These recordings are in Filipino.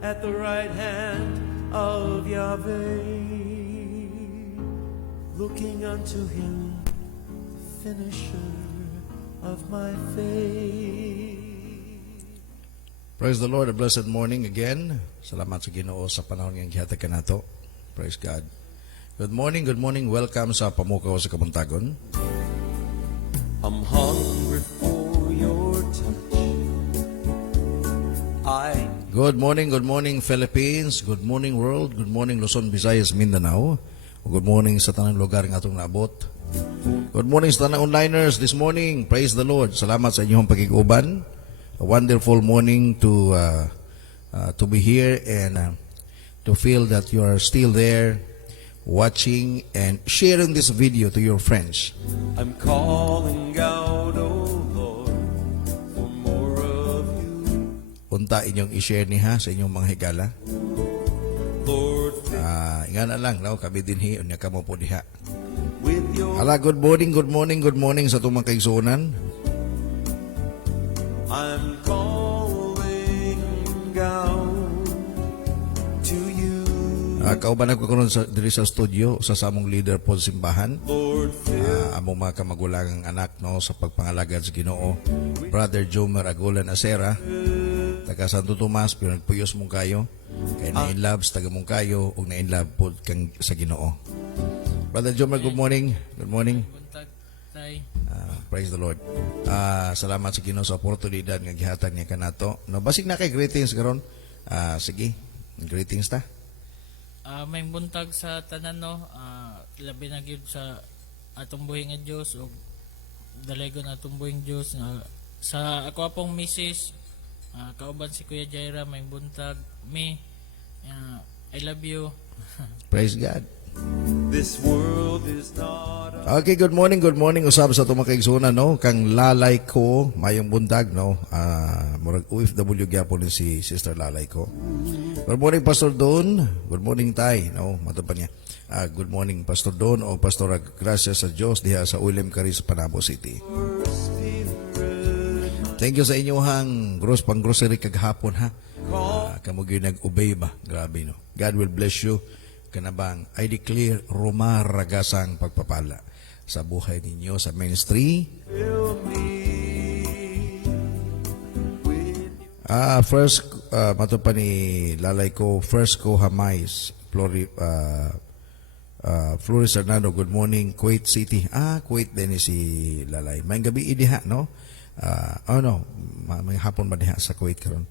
at the right hand of Yahweh, looking unto him, the finisher of my faith. Praise the Lord, a blessed morning again. Salamat sa Ginoo sa panahon ng gihatag kanato. Praise God. Good morning, welcome sa Pamukaw sa Kabuntagon. I'm hungry for your touch. Good morning Philippines. Good morning world. Good morning Luzon, Visayas, Mindanao. Good morning sa tanang lugar ng atong naabot. Good morning sa tanang onliners this morning. Praise the Lord. Salamat sa inyong pagkikuban. A wonderful morning to be here and to feel that you are still there watching and sharing this video to your friends. I'm calling out, oh Lord, for more of you. Unta inyong i-share niha sa inyong mga higala. Lord, Nga na lang, kami din hi, unya ka mo po diha. with your Ala, good morning sa itong mga kaigsunan. I'm calling out to you. Kauban ako karon sa diri sa studio sa samong leader po sa simbahan. Lord, Among mga kamagulangang anak no sa pagpangalagad sa Ginoo. Brother Jomer Agolan Acera, taga Santo Tomas, pero nagpuyos mong kayo. Kay na in love taga mong kayo ug na in love po kang sa Ginoo. Brother Jomer, good morning. Good morning. Buntag, tay. Praise the Lord. Salamat sa Ginoo sa oportunidad nga gihatag niya kanato. No, basig na kay greetings karon. Sige. Greetings ta. May buntag sa tanan no, labi na gyud sa atong buhi nga Dios ug dalaygon atong buhing Dios sa ako apong misis, kauban si Kuya Jaira, may buntag me. I love you. Praise God. this world is not a Okay, good morning. Usab sa itong mga kaigsunan, no? Kang lalay ko, mayong buntag, no? Murag OFW gyapon ni si Sister Lalay ko. Good morning, Pastor Don. Good morning, Tay. No, matapan niya. Good morning, Pastor Don o Pastora Gracia sa Diyos diha sa Ulim Caris, Panabo City. Thank you sa inyong pang-grocery kaghapon, ha? Kamu gyud nag-obey ba? Grabe, no? God will bless you. Kanabang, I declare rumaragasang pagpapala sa buhay ninyo sa ministry. First, matupan ni lalay ko, first ko Hamais, Flores Hernando, good morning, Kuwait City. Kuwait din si lalay. May gabi idiha, no? May hapon ba diha sa Kuwait karon?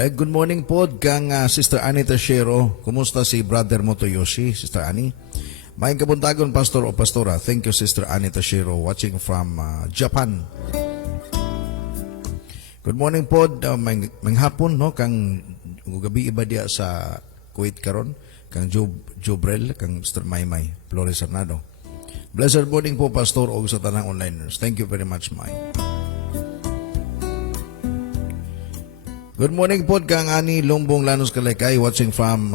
Good morning po kang Sister Annie Tashero. Kumusta si Brother Motoyoshi, Sister Annie? May kabuntagon, Pastor o Pastora. Thank you, Sister Annie Tashero, watching from Japan. Good morning po, may hapon, no? Kang gabi iba diya sa Kuwait karon, kang Jobrel, kang Sister Maymay, Flores Hernando. Blessed morning po, Pastor, o sa tanang onliners. Thank you very much, May. Good morning po kang Ani Lumbong Lanos Kalaykay, watching from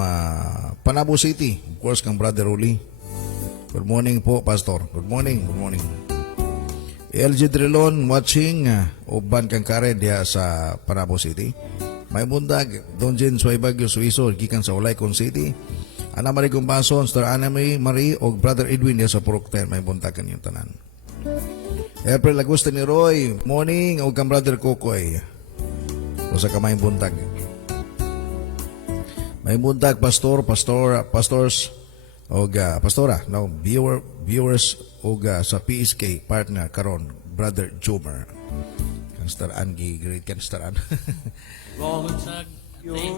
Panabo City. Of course, kang Brother Uli. Good morning po, Pastor. Good morning. LG Trilon, watching uban kang Karen diya sa Panabo City. May bundag, Donjen Suaybagyo Suiso, gikan sa Olaykon City. Ana Marie Gumbason, Star Ana Marie, o Brother Edwin diya sa Purokten. May bundag kanyang tanan. April Agusta ni Roy, morning, o kang Brother Kokoy. O sa kamay buntag. May buntag, pastors, o pastora, no, viewers, o sa PSK, partner, karon, Brother Jomer. Kang Star Angie, great kan Star An. Buntag, tay.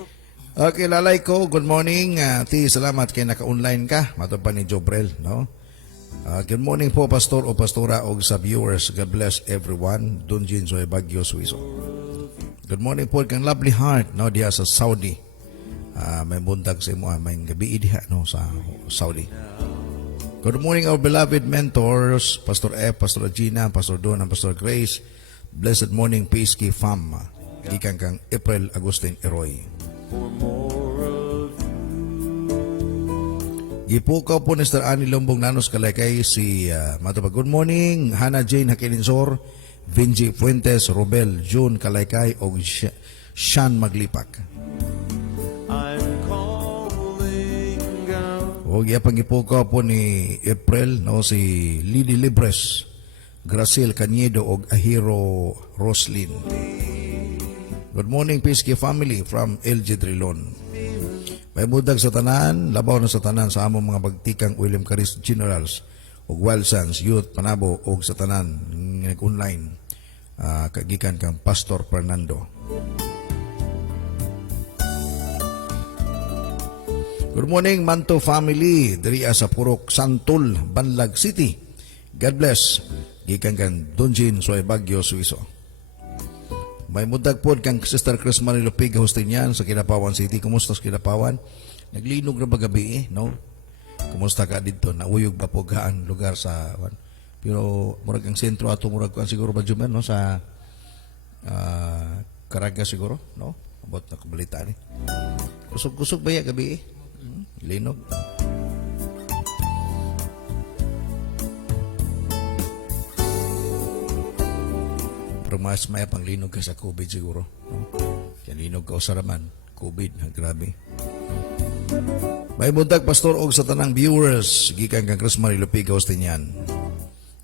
Okay, lalay ko, good morning. Ti, salamat kay naka-online ka. Mato pa ni Jobrel, no? Good morning po, Pastor o Pastora, o sa viewers. God bless everyone. Dunjin Soy Bagyo, Suiso. Good morning po kang Lovely Heart, no, diha sa Saudi. May buntag sa imo, may gabi diha, no, sa Saudi. Good morning, our beloved mentors, Pastor F, Pastor Gina, Pastor Don, and Pastor Grace. Blessed morning, PSK fam. Ikan kang April Agustin Eroy. for more of Gipukaw po ni Sir Ani Lumbong Nanos Kalaykay si matapag. Good morning, Hannah Jane Hakilinsor, Vinji Fuentes, Robel, June Kalaykay, o Sean Maglipak. I'm calling out. O gyapang ipukaw po ni April, no, si Lidi Libres, Graciel Cañedo og Ahiro Roslin. Good morning, Pisky family from LG Trilon. May mudag sa tanan, labaw na sa tanan sa among mga bagtikang William Caris Generals ug Wild Sons Youth Panabo og sa tanan nag-online kagikan kang Pastor Fernando. Good morning, Manto family diri sa Purok Santol, Banlag City. God bless. Gikan kang Donjin Soy Baguio, Suiso. May mudag pod kang Sister Chris Marilo Piga Hostinian sa Kinapawan City. Kumusta sa Kinapawan? Naglinog na ba gabi no? Kumusta ka dito? Nauyog ba po gaan lugar sa pero murag ang sentro ato murag kan siguro ba Jumen no sa Caraga siguro no? Abot na kabalita ni. Kusog-kusog ba ya gabi? Linog. Pero mas maya pang linog ka sa COVID siguro. No? Kaya linog ka o saraman. COVID, grabe. May mundag pastor og sa tanang viewers. Gikan kang Chris Marilo Piga Hostinian.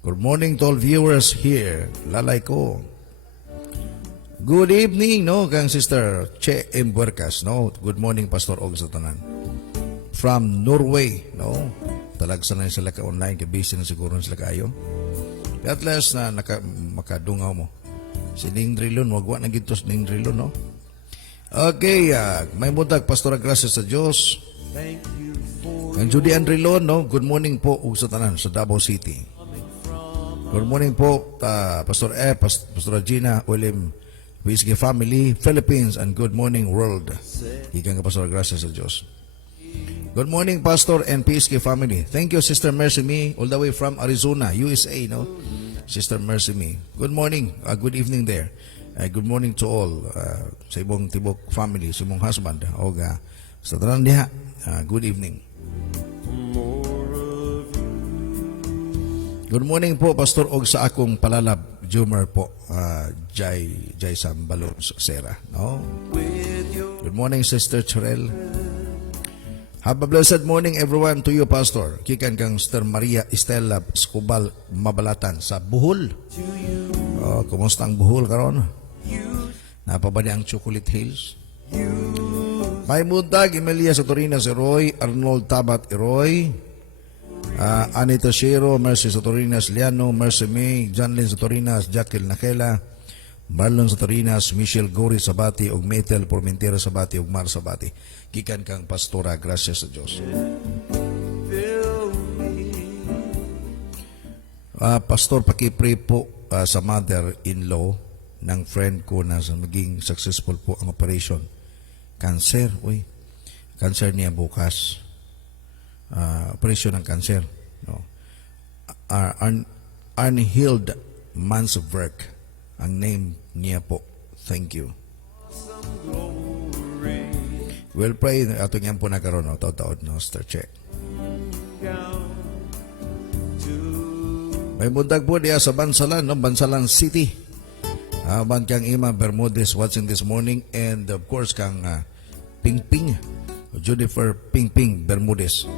Good morning to all viewers here. Lalay ko. Good evening, no, kang Sister Che M. Buercas, no. Good morning, Pastor og sa tanan. From Norway, no. Talagsa na sila ka online, kaya busy na siguro sila kayo. At last na makadungaw mo. Si Ning Drilon, wagwa na gito si Ning Drilon, no? Okay, may mudag, Pastor Gracias sa Diyos. Thank you for Ang Judy Andrilon, no? Good morning po, ug sa tanan, sa Davao City. Good morning po, Pastor F, Pastor Regina, William, Whiskey Family, Philippines, and good morning, world. Ikan ka, Pastor Gracias sa Diyos. Good morning, Pastor and PSK family. Thank you, Sister Mercy Me, all the way from Arizona, USA, no? Sister Mercy Me. Good morning, good evening there. Good morning to all sa ibong tibok family, sa ibong husband, o sa tanan diha. Good evening. more of you. Good morning po, Pastor, og sa akong palalab, Jumer po, Jai Sambalon Sera, no? With your Good morning, Sister Churel. Have a blessed morning, everyone, to you, Pastor. Kikan kang Sister Maria Estela Escobal Mabalatan sa Bohol. Oh, kumusta ang Bohol karon? Napabali ang Chocolate Hills? May mudag, Emilia Satorinas Eroy, Arnold Tabat Eroy, Anita Shiro, Mercy Satorinas Liano, Mercy May, Janlyn Satorinas, Jacqueline Nakela, Marlon Satorinas, Michelle Gori Sabati, ug Metel Pormentera Sabati, ug Mar Sabati. Gikan kang Pastora, gracias sa Diyos. Pastor, pakipray po sa mother-in-law ng friend ko na maging successful po ang operation. Cancer, cancer niya bukas. Operation ng cancer. No? Unhealed Mansberg ang name niya po. Thank you. We'll pray atong yan po nagkaroon no? Taod-taod no, Sister Che. May mundag po diya sa Bansalan, no? Bansalan City. Ban kang Ima Bermudez watching this morning, and of course kang Pingping, Jennifer Pingping Bermudez.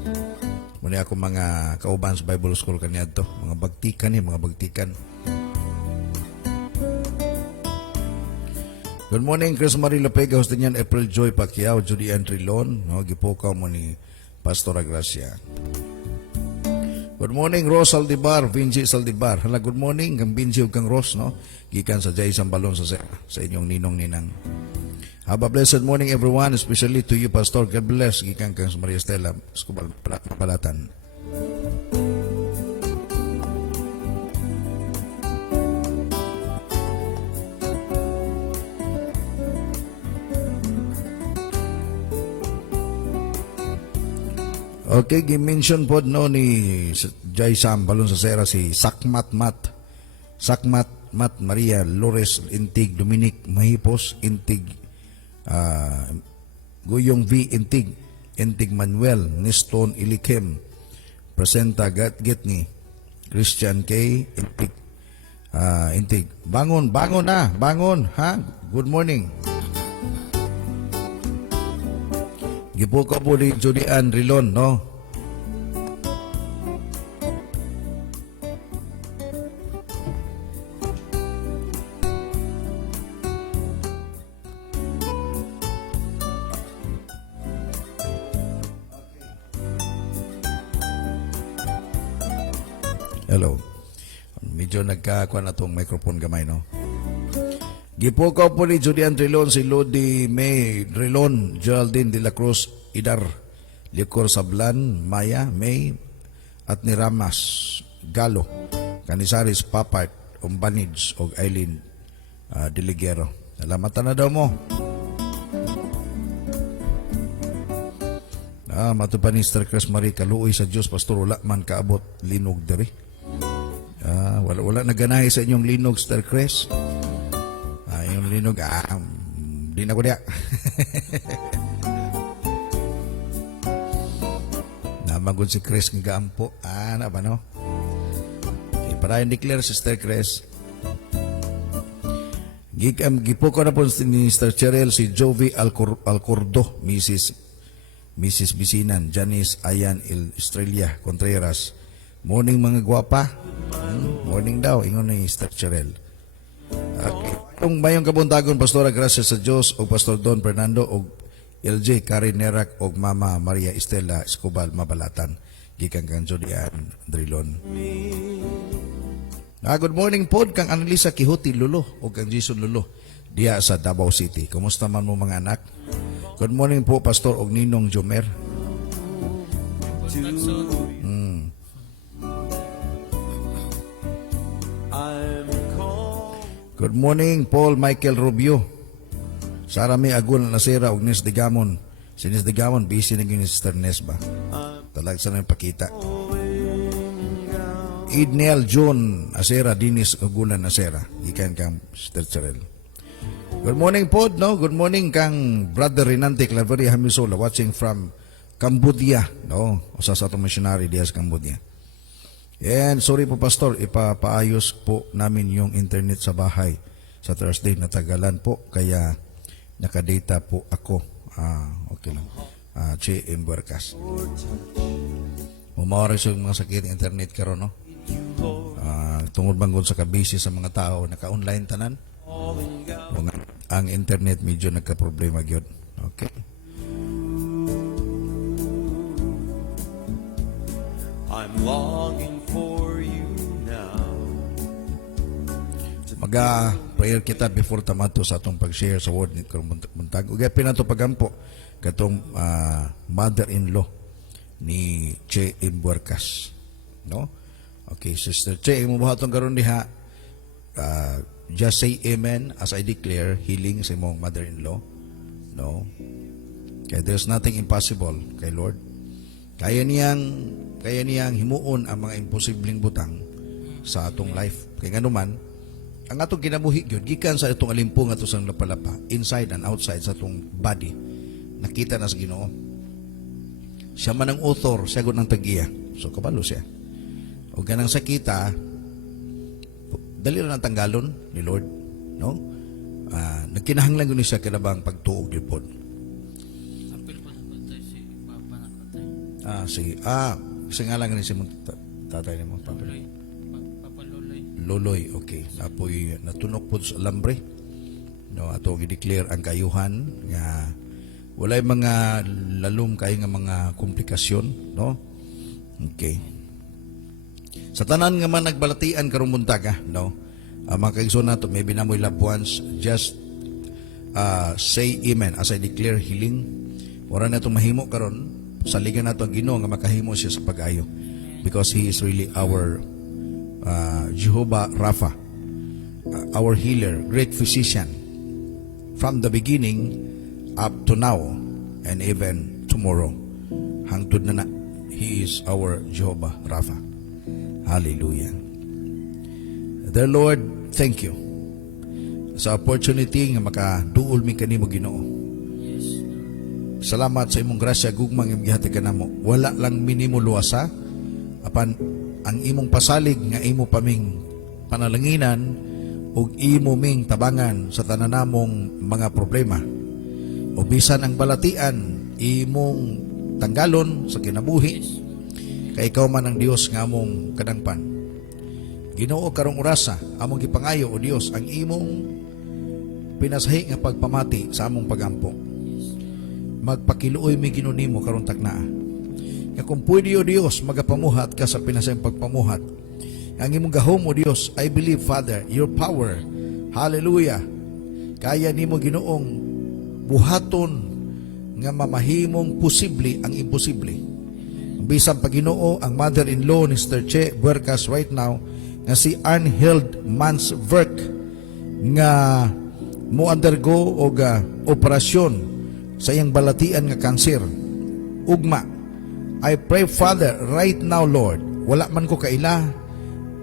Muna ako mga kauban sa Bible School kaniya to, mga bagtikan. Good morning, Chris Marie Lopega, Hostinian, April Joy Pacquiao, Judy Antrilon, no, gipukaw mo ni Pastor Agracia. Good morning, Ros Saldibar, Vinci Saldibar. Hala, good morning, kang Vinci ug kang Ros, no? Gikan sa Jay Sambalon sa inyong ninong-ninang. Have a blessed morning, everyone, especially to you, Pastor. God bless. Gikan kang Maria Estela, Escobal Palatan. Okay, gimension po no ni Jai Sam Balon sa Sera si Sakmat Mat Maria Lores Intig Dominic Mahipos Intig Guyong V Intig Manuel Niston Ilikem Presenta Gatgitni Christian K Intig bangon ha, good morning. Gipuko po ni Julian Rilon, no? Hello. Medyo nagkakuha na itong microphone gamay, no? Gipukaw po ni Julian Trilon, si Lodi May Trilon, Geraldine de la Cruz, Idar, Licor Sablan, Maya, May, at ni Ramas, Galo, Canizares, Papart, Umbanids, o Aileen Deligero. Salamatan na daw mo. Matupan ni Sister Chris Marie, kaluoy sa Diyos, Pastor, wala man kaabot, linog diri. Wala naganahe sa inyong linog, Sister Chris. Yung linog, di na ko diya. Namagod si Chris ng gaampo. Na ba, no? Okay, para yung declare, Sister Chris. Gipo ko na po ni Sister Cheryl, si Jovi Alcordo, Mrs. Bisinan, Janice Ayan Estrella Contreras. Morning mga gwapa. Morning daw, ingon ni Sister Cheryl. Okay. Kung mayong kabuntagon, Pastora Gracia sa Diyos o Pastor Don Fernando o LJ Karen Nerak o Mama Maria Estela Escobar Mabalatan. Gikan kang Julian Drilon. Good morning po kang Annalisa Kihuti Lulo o kang Jason Lulo diya sa Davao City. Kumusta man mo mga anak? Good morning po Pastor og Ninong Jomer. Good morning, Paul Michael Rubio. Sarami Agun Nasera og Nis Digamon. Si Nis Digamon, busy na ni Sister Nes ba? Talag sa nang pakita. Idnel John Asera, Dinis Agunan Asera. Ikan kang Sister Cheryl. Good morning, Pod, no? Good morning kang Brother Renante Claveria Hamisola, watching from Cambodia, no? Usa sa itong missionary diya sa Cambodia. And sorry po Pastor, ipapaayos po namin yung internet sa bahay sa Thursday, natagalan po kaya nakadata po ako. Okay lang. Che Embarkas. Umawaris yung mga sakit internet karon, no? Tungod banggod sa kabisi sa mga tao, naka-online tanan. Ang internet medyo nagka-problema gyud. Okay. I'm longing for you now. Prayer kita before tamato sa atong pag-share sa word ni Karumuntag. Ugay pinato pagampo katong mother-in-law ni Che Imbuercas. No? Okay, Sister Che, imo buhaton karon diha. Just say amen as I declare healing sa imong mother-in-law. No? Okay, there's nothing impossible kay Lord. Kaya niyang himuon ang mga imposibleng butang sa atong life. Kaya nga naman, ang atong kinabuhi gyud gikan sa itong alimpong ato sang lapalapa, inside and outside sa atong body, nakita na sa Ginoo. Siya man ang author, siya gud ang tag-iya. So kabalo siya. O ganang sakita, dali ra nang tanggalon ni Lord, no? Nagkinahanglan gud ni siya kinabang pagtuog gyud pod. Apil po nakatay si Papa nakatay. Sige. Kasi nga lang si tatay ni mo. Papa Loloy. Loloy, okay. Apoy natunok po sa alambre. No, ato i-declare ang kayuhan nga walay mga lalom kay nga mga komplikasyon, no? Okay. Sa tanan nga man nagbalatian karong buntag, no? Mga kaigsoon nato, maybe na mo'y loved ones, just say amen as I declare healing. Wala na itong mahimo karon, saligan nato ang Ginoo nga makahimo siya sa pag-ayo, because He is really our Jehovah Rapha, our healer, great physician, from the beginning up to now and even tomorrow. Hangtod na He is our Jehovah Rapha. Hallelujah. Dear Lord, thank you sa opportunity nga makaduol mi kanimo Ginoo. Salamat sa imong grasya gugmang imong gihatag kanamo. Wala lang minimo luwasa apan ang imong pasalig nga imo paming panalanginan ug imo ming tabangan sa tanan namong mga problema. O bisan ang balatian imong tanggalon sa kinabuhi, kay ikaw man ang Dios nga among kadangpan. Ginoo karong orasa, among gipangayo o Dios ang imong pinasahi nga pagpamati sa among pagampo. Magpakiluoy mi Ginoo nimo karong taknaa. Nga kung pwede o Dios, magapamuhat ka sa pinasayang pagpamuhat. Ang imong gahom o Dios, I believe, Father, your power. Hallelujah. Kaya nimo Ginoong buhaton nga mamahimong posible ang imposible. Bisan pa Ginoo ang mother-in-law ni Sister Che Buercas right now nga si Arnhild Mansverk nga mo undergo og operasyon sa iyang balatian nga kanser. Ugma, I pray, Father, right now, Lord, wala man ko kaila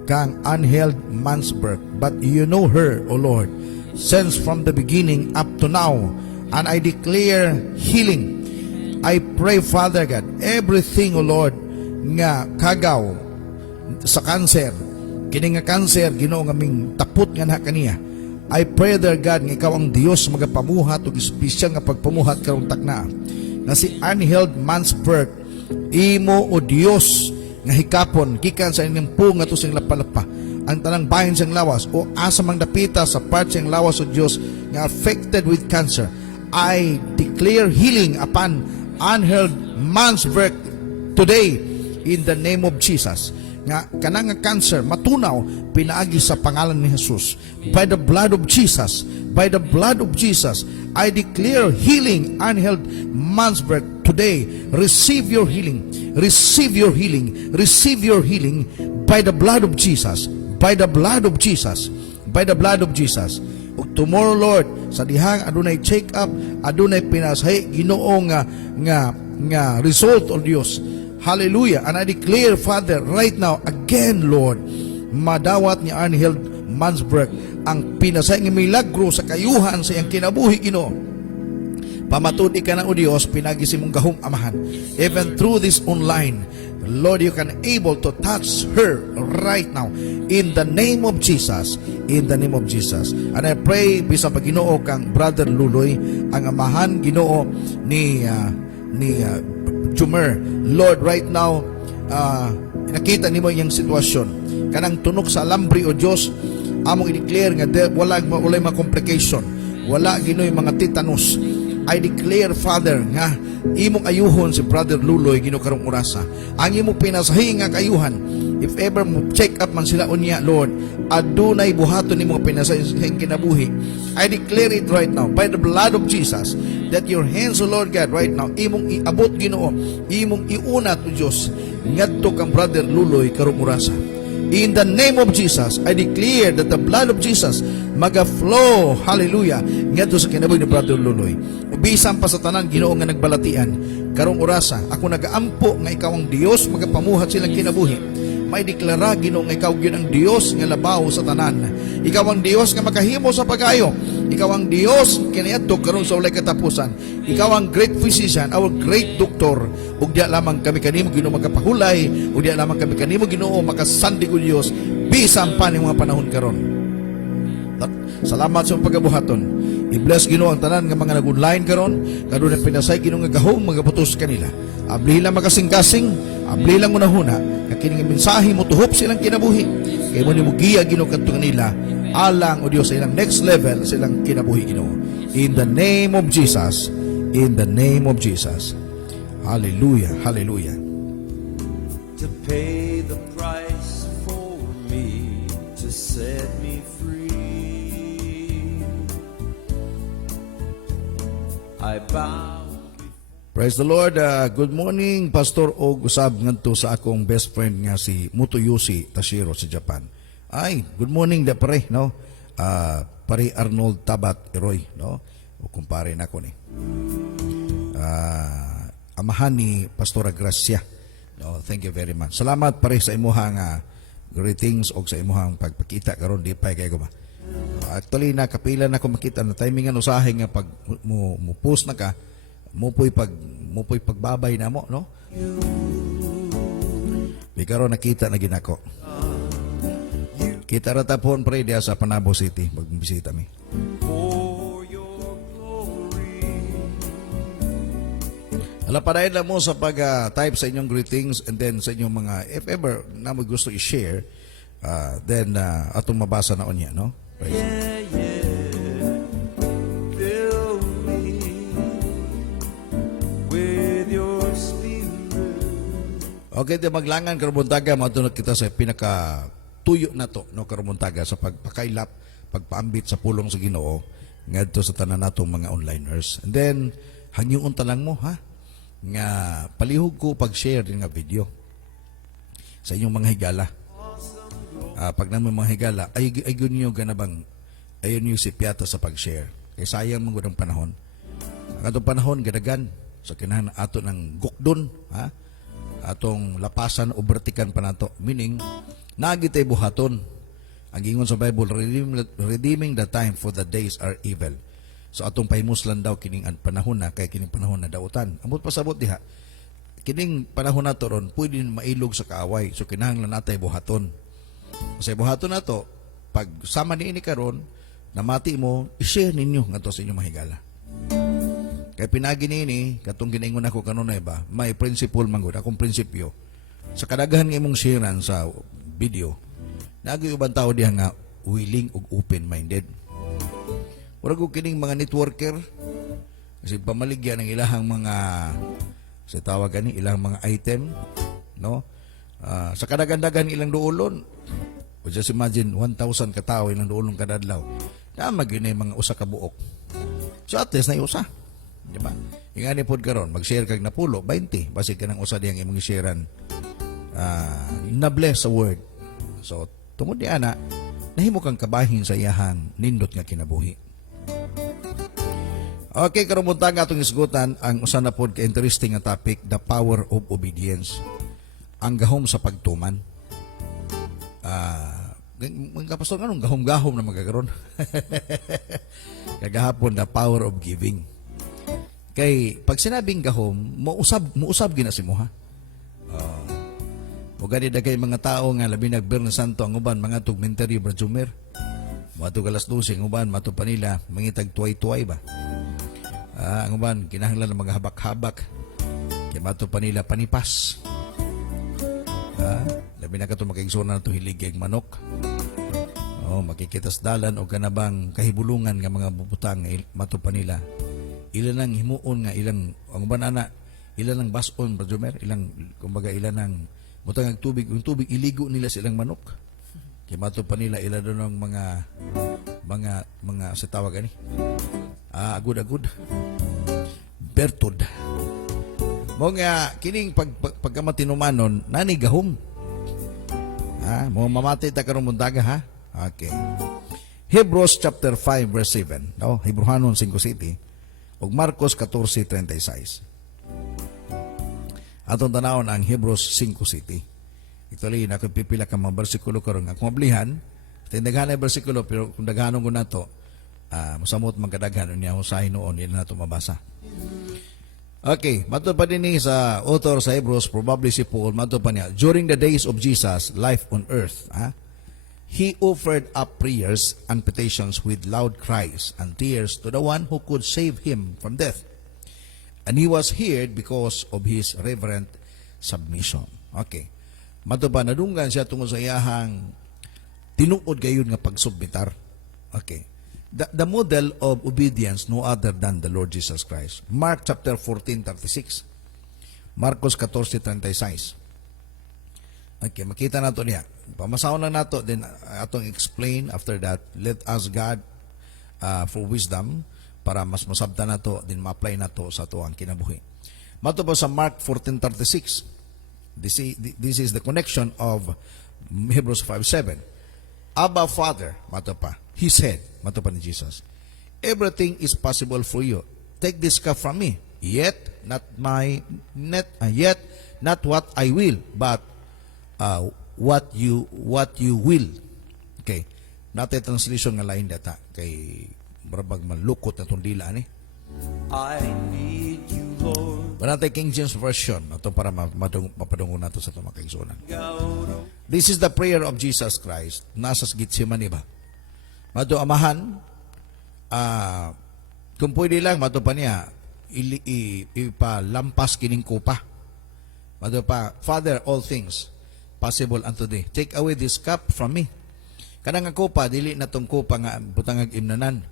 kang Arnhild Mansberg, but you know her, O Lord, since from the beginning up to now, and I declare healing. I pray, Father God, everything, O Lord, nga kagaw sa kanser, kini nga kanser, Ginoo nga ming tapot nga na kaniya. I pray, dear God, nga ikaw ang Dios magapamuhat ug espesyal nga pagpamuhat karong takna. Na si Arnhild Mansberg, imo o Dios nga hikapon gikan sa inyong punga to sing lapalapa ang tanang bahin siyang lawas o asa mang dapita sa part siyang lawas o Dios nga affected with cancer. I declare healing upon Arnhild Mansberg today in the name of Jesus. Nga kanang nga cancer matunaw pinaagi sa pangalan ni Jesus. By the blood of Jesus, by the blood of Jesus, I declare healing, Arnhild Mansberg, today. Receive your healing, receive your healing, receive your healing by the blood of Jesus, by the blood of Jesus, by the blood of Jesus. Ug tomorrow, Lord, sa dihang adunay check up, adunay pinasay Ginoo nga result o Dios. Hallelujah. And I declare, Father, right now, again, Lord, madawat ni Arnhild Mansberg ang pinasay nga milagro sa kayuhan sa iyang kinabuhi, Ginoo. Pamatudi ka na o Dios, pinagi si mong gahong amahan. Even through this online, Lord, you can able to touch her right now in the name of Jesus, in the name of Jesus. And I pray bisan pa Ginoo kang Brother Luloy, ang amahan Ginoo ni Jumer. Lord, right now, nakita nimo iyang sitwasyon. Kanang tunok sa alambre o Dios, among i-declare nga walay mga complication, wala Ginoo yung mga tetanus. I declare, Father, nga imong ayuhon si Brother Luloy Ginoo karong orasa. Ang imong pinasahi nga kayuhan, if ever mo check up man sila unya, Lord, adunay buhaton ni mga pinasahi sa kinabuhi. I declare it right now by the blood of Jesus that your hands, O Lord God, right now imong iabot Ginoo, imong iunat o Dios ngadto kang Brother Luloy karong orasa. In the name of Jesus, I declare that the blood of Jesus maga-flow, hallelujah, ngadto sa kinabuhi ni Brother Luloy. Bisan pa sa tanan Ginoo nga nagbalatian karong orasa, ako nagaampo nga ikaw ang Dios magapamuhat silang kinabuhi. May deklara Ginoo nga ikaw gyud ang Dios nga labaw sa tanan. Ikaw ang Dios nga makahimo sa pagayo. Ikaw ang Dios kaniadto karon sa walay katapusan. Ikaw ang great physician, our great doctor. Ug diya lamang kami kanimo Ginoo magapahulay, ug diya lamang kami kanimo Ginoo makasandi ko Dios bisan pa ning mga panahon karon. Salamat sa pagabuhaton. I-bless Ginoo ang tanan nga mga nag-online karon, kadto pinasay Ginoo nga gahom magaputos kanila. Abli lang makasing-kasing, abli lang unahuna, nga kining mensahe mo tuhop silang kinabuhi. Kay mo nimo giya Ginoo kadto kanila alang o Dios sa ilang next level sa ilang kinabuhi Ginoo. In the name of Jesus, in the name of Jesus. Hallelujah, hallelujah. To pay the price for me, to set me free. I bow. Praise the Lord. Good morning, Pastor Og. Usab ngadto sa akong best friend nga si Motoyoshi Tashiro sa Japan. Ay, good morning da pare, no? Pare Arnold Tabat Eroy, no? O kumpare nako ni. Amahan ni Pastora Gracia. No, thank you very much. Salamat pare sa imuhang greetings og sa imuhang pagpakita karon di pa kay ko ba. Actually nakapila na ko makita na timingan usahay nga pag mo post na ka mo po'y pagbabay na mo, no? Bigaro nakita na ginako. Kita ra tapon pre diya sa Panabo City magbisita mi. For your glory, Alapadayon lang mo sa pag-type sa inyong greetings and then sa inyong mga, if ever na mo gusto i-share, then atong mabasa na niya, no? Praise. Yeah, yeah. Fill me with your spirit. Okay, di maglangan karubuntaga, matulog kita sa pinaka tuyo na to, no, karubuntaga sa pagpakailap, pagpaambit sa pulong sa Ginoo ngadto sa tanan natong mga onliners. And then hangyon ta lang mo ha nga palihog ko pag-share din nga video sa inyong mga higala. Pag naman mga higala, ay niyo ganabang ayon niyo si Piata sa pag-share. Kay sayang man gud ang panahon. Ang atong panahon gadagan sa kinahanglan ato ng gukdon, ha? Atong lapasan o bertikan pa nato. Meaning, nagitay buhaton. Ang ingon sa Bible, redeeming the time for the days are evil. So atong pahimuslan daw kining ang panahon na kay kining panahon na dautan. Amot pasabot diha. Kining panahon na to ron pwede mailog sa kaaway. So kinahanglan natay buhaton. Kasi buhaton na to, pag sama ni ini karon, namati mo, i-share ninyo ngadto sa inyong mahigala. Kay pinagi ni katong ginaingon ako kanunay ba, may principle man gud akong prinsipyo. Sa kadaghan nga imong sharean sa video, nagay ubang tao diha nga willing ug open-minded. Wala ko kining mga networker kasi pamaligyan ng ilahang mga sa tawag ani ilang mga item, no? Sa kadagan-dagan ilang duolon. O just imagine 1,000 ka tawo ilang duolon kada adlaw. Na magyud mga usa ka buok. So at least na usa. Di ba? Ingani pod karon mag-share kag napulo 20 basig kanang usa diyang imong sharean. Na bless sa word. So tungod di ana nahimo kang kabahin sa iyahang nindot nga kinabuhi. Okay, karon buntag atong isgutan ang usa na pod ka interesting nga topic, the power of obedience. Ang gahom sa pagtuman. Mga pastor kanong gahom-gahom na magagaron. Kagahapon, the power of giving. Kay pag sinabing gahom, muusab gina si mo ha. O gani dagay mga tao nga labi nagber ng santo ang uban mga tugmentary brajumer. Matug alas 12 ang uban mato pa nila mangitag tuway-tuway ba. Ang uban kinahanglan ng mga habak-habak. Kay mato pa nila panipas. Labi na kato makaigsoon na ito hiligig manok. Makikitas dalan o kanabang kahibulungan nga mga bubutang mato pa nila. Ilan ang himuon nga ilang ang banana ilan ang bason brajumer ilang kumbaga ilan ang butang ang tubig yung tubig iligo nila silang manok. Kay mato pa nila ilan doon ang mga sa tawag ani. Agud Bertod. Mo nga kining pagkamatinumanon nani gahom. Mo mamati ta karon muntaga ha. Okay. Hebrews chapter 5 verse 7, no? Hebrehanon 5:7 ug Marcos 14:36. Atong tanawon ang Hebrews 5:7. Ituloy na kung pipila ka mga bersikulo karon nga kung mablihan, tindaghan na bersikulo pero kung daghanon ko nato, masamot magkadaghan niya usahin noon ila nato mabasa. Okay, mato pa din sa author sa Hebrews, probably si Paul, mato pa niya, during the days of Jesus' life on earth, he offered up prayers and petitions with loud cries and tears to the one who could save him from death. And he was heard because of his reverent submission. Okay. Mato pa, nadunggan siya tungkol sa iyahang tinuod gayon nga pagsubmitar. Okay. The model of obedience no other than the Lord Jesus Christ. Mark chapter 14:36. Marcos 14:36. Okay, makita nato niya. Pamasahon lang nato, then atong explain after that. Let us God for wisdom para mas masabtan nato, then ma-apply nato sa tuang kinabuhi. Mato pa sa Mark 14:36. This is the connection of Hebrews 5:7. Abba Father, mato pa. He said, mato pa ni Jesus, everything is possible for you. Take this cup from me. Yet not what I will, but what you will. Okay. Natay translation nga lain data kay barabag malukot na tundila ni. I need you, Lord. Manatay King James Version ato para mapadungo nato sa tumakigsunan. Gaudo. This is the prayer of Jesus Christ. Nasa Gitsemane ba? Mato amahan, kung pwede lang, mato pa niya, ipalampas kining kupa. Mato pa, Father, all things possible unto thee. Take away this cup from me. Kanang nga kupa, dili na tong kupa nga butangag imnanan.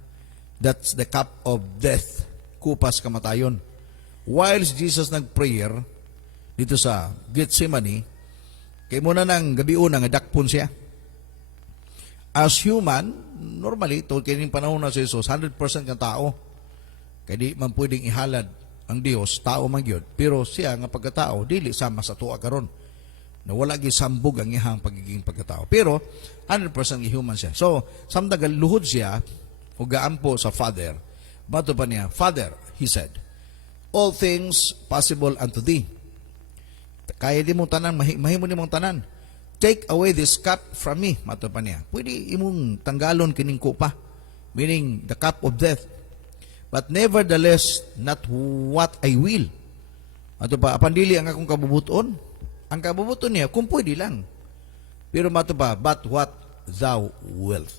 That's the cup of death. Kupas kamatayon. Whilst Jesus nag-prayer dito sa Gethsemane, kay muna nang gabi una nga dakpon siya. As human, normally, tungkol kining panahon na si Jesus, 100% kang tao. Kaya di man pwedeng ihalad ang Dios, tao man yun. Pero siya nga pagkatao, dili sama sa tuwa karon. Na wala gisambog ang iyang pagiging pagkatao. Pero 100% human siya. So, samtagal luhod siya, o gaampo sa Father, bato pa niya, Father, he said, all things possible unto thee. Kaya di mong tanan, mahimo ni mong tanan. Take away this cup from me, mato pa niya. Pwede imong tanggalon kining kupa, meaning the cup of death. But nevertheless, not what I will. Mato pa, apandili ang akong kabubuton. Ang kabubuton niya, kung pwede lang. Pero mato pa, but what thou wilt.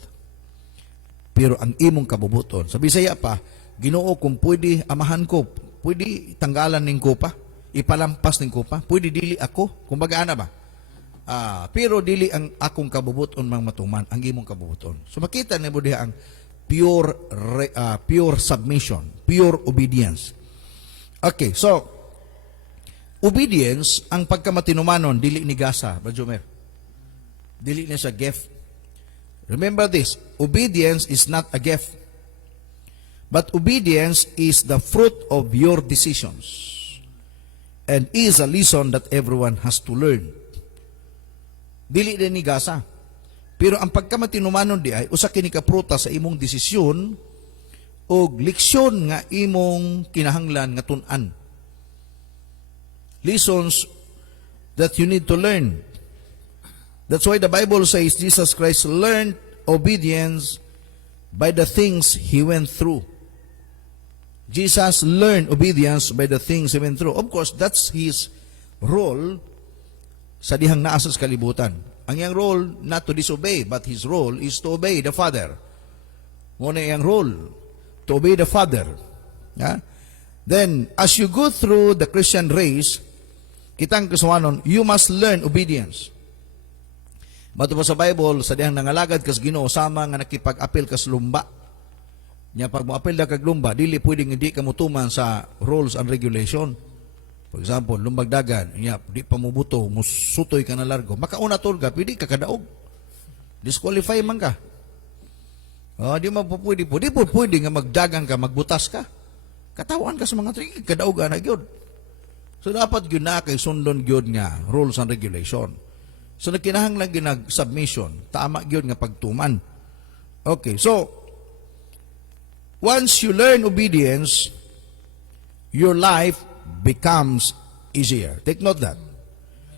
Pero ang imong kabubuton, sa Bisaya pa, Ginoo, kung pwede amahan ko, pwede tanggalan ning kupa, ipalampas ning kupa, pwede dili ako, kumbaga ana ba? Pero dili ang akong kabubuton mang matuman, ang imong kabubuton. So makita niyo diha ang pure submission, pure obedience. Okay, so obedience, ang pagkamatinumanon, dili ni gasa, Brother Jomer. Dili niya sa gift. Remember this, obedience is not a gift. But obedience is the fruit of your decisions and is a lesson that everyone has to learn. Dili din ni gasa. Pero ang pagkamatinumanon di ay usa kini ka pruta sa imong desisyon o leksyon nga imong kinahanglan nga tun-an. Lessons that you need to learn. That's why the Bible says Jesus Christ learned obedience by the things He went through. Jesus learned obedience by the things He went through. Of course, that's His role sa dihang naa sa kalibutan. Ang iyang role, not to disobey, but His role is to obey the Father. Muna iyang role, to obey the Father. Yeah? Then, as you go through the Christian race, kitang kasuanon, you must learn obedience. Bato pa sa Bible, sa dihang nangalagad kas Ginoo sama nga nakipag-apil kas lumba. Nya pag mo-apil da kag lumba, dili pwedeng hindi ka mutuman sa rules and regulation. For example, lumbag dagan, nya di pa mo buto, musutoy ka na largo. Makauna tol ka, pwede ka kadaog. Disqualify man ka. Di mo pwede po. Di po pwede nga magdagang ka, magbutas ka. Katawan ka sa mga triki, kadaog na gyud. So dapat gyud na kay sundon gyud nga rules and regulation. So nagkinahanglan ginag-submission, tama gyud nga pagtuman. Okay, so once you learn obedience, your life becomes easier. Take note that.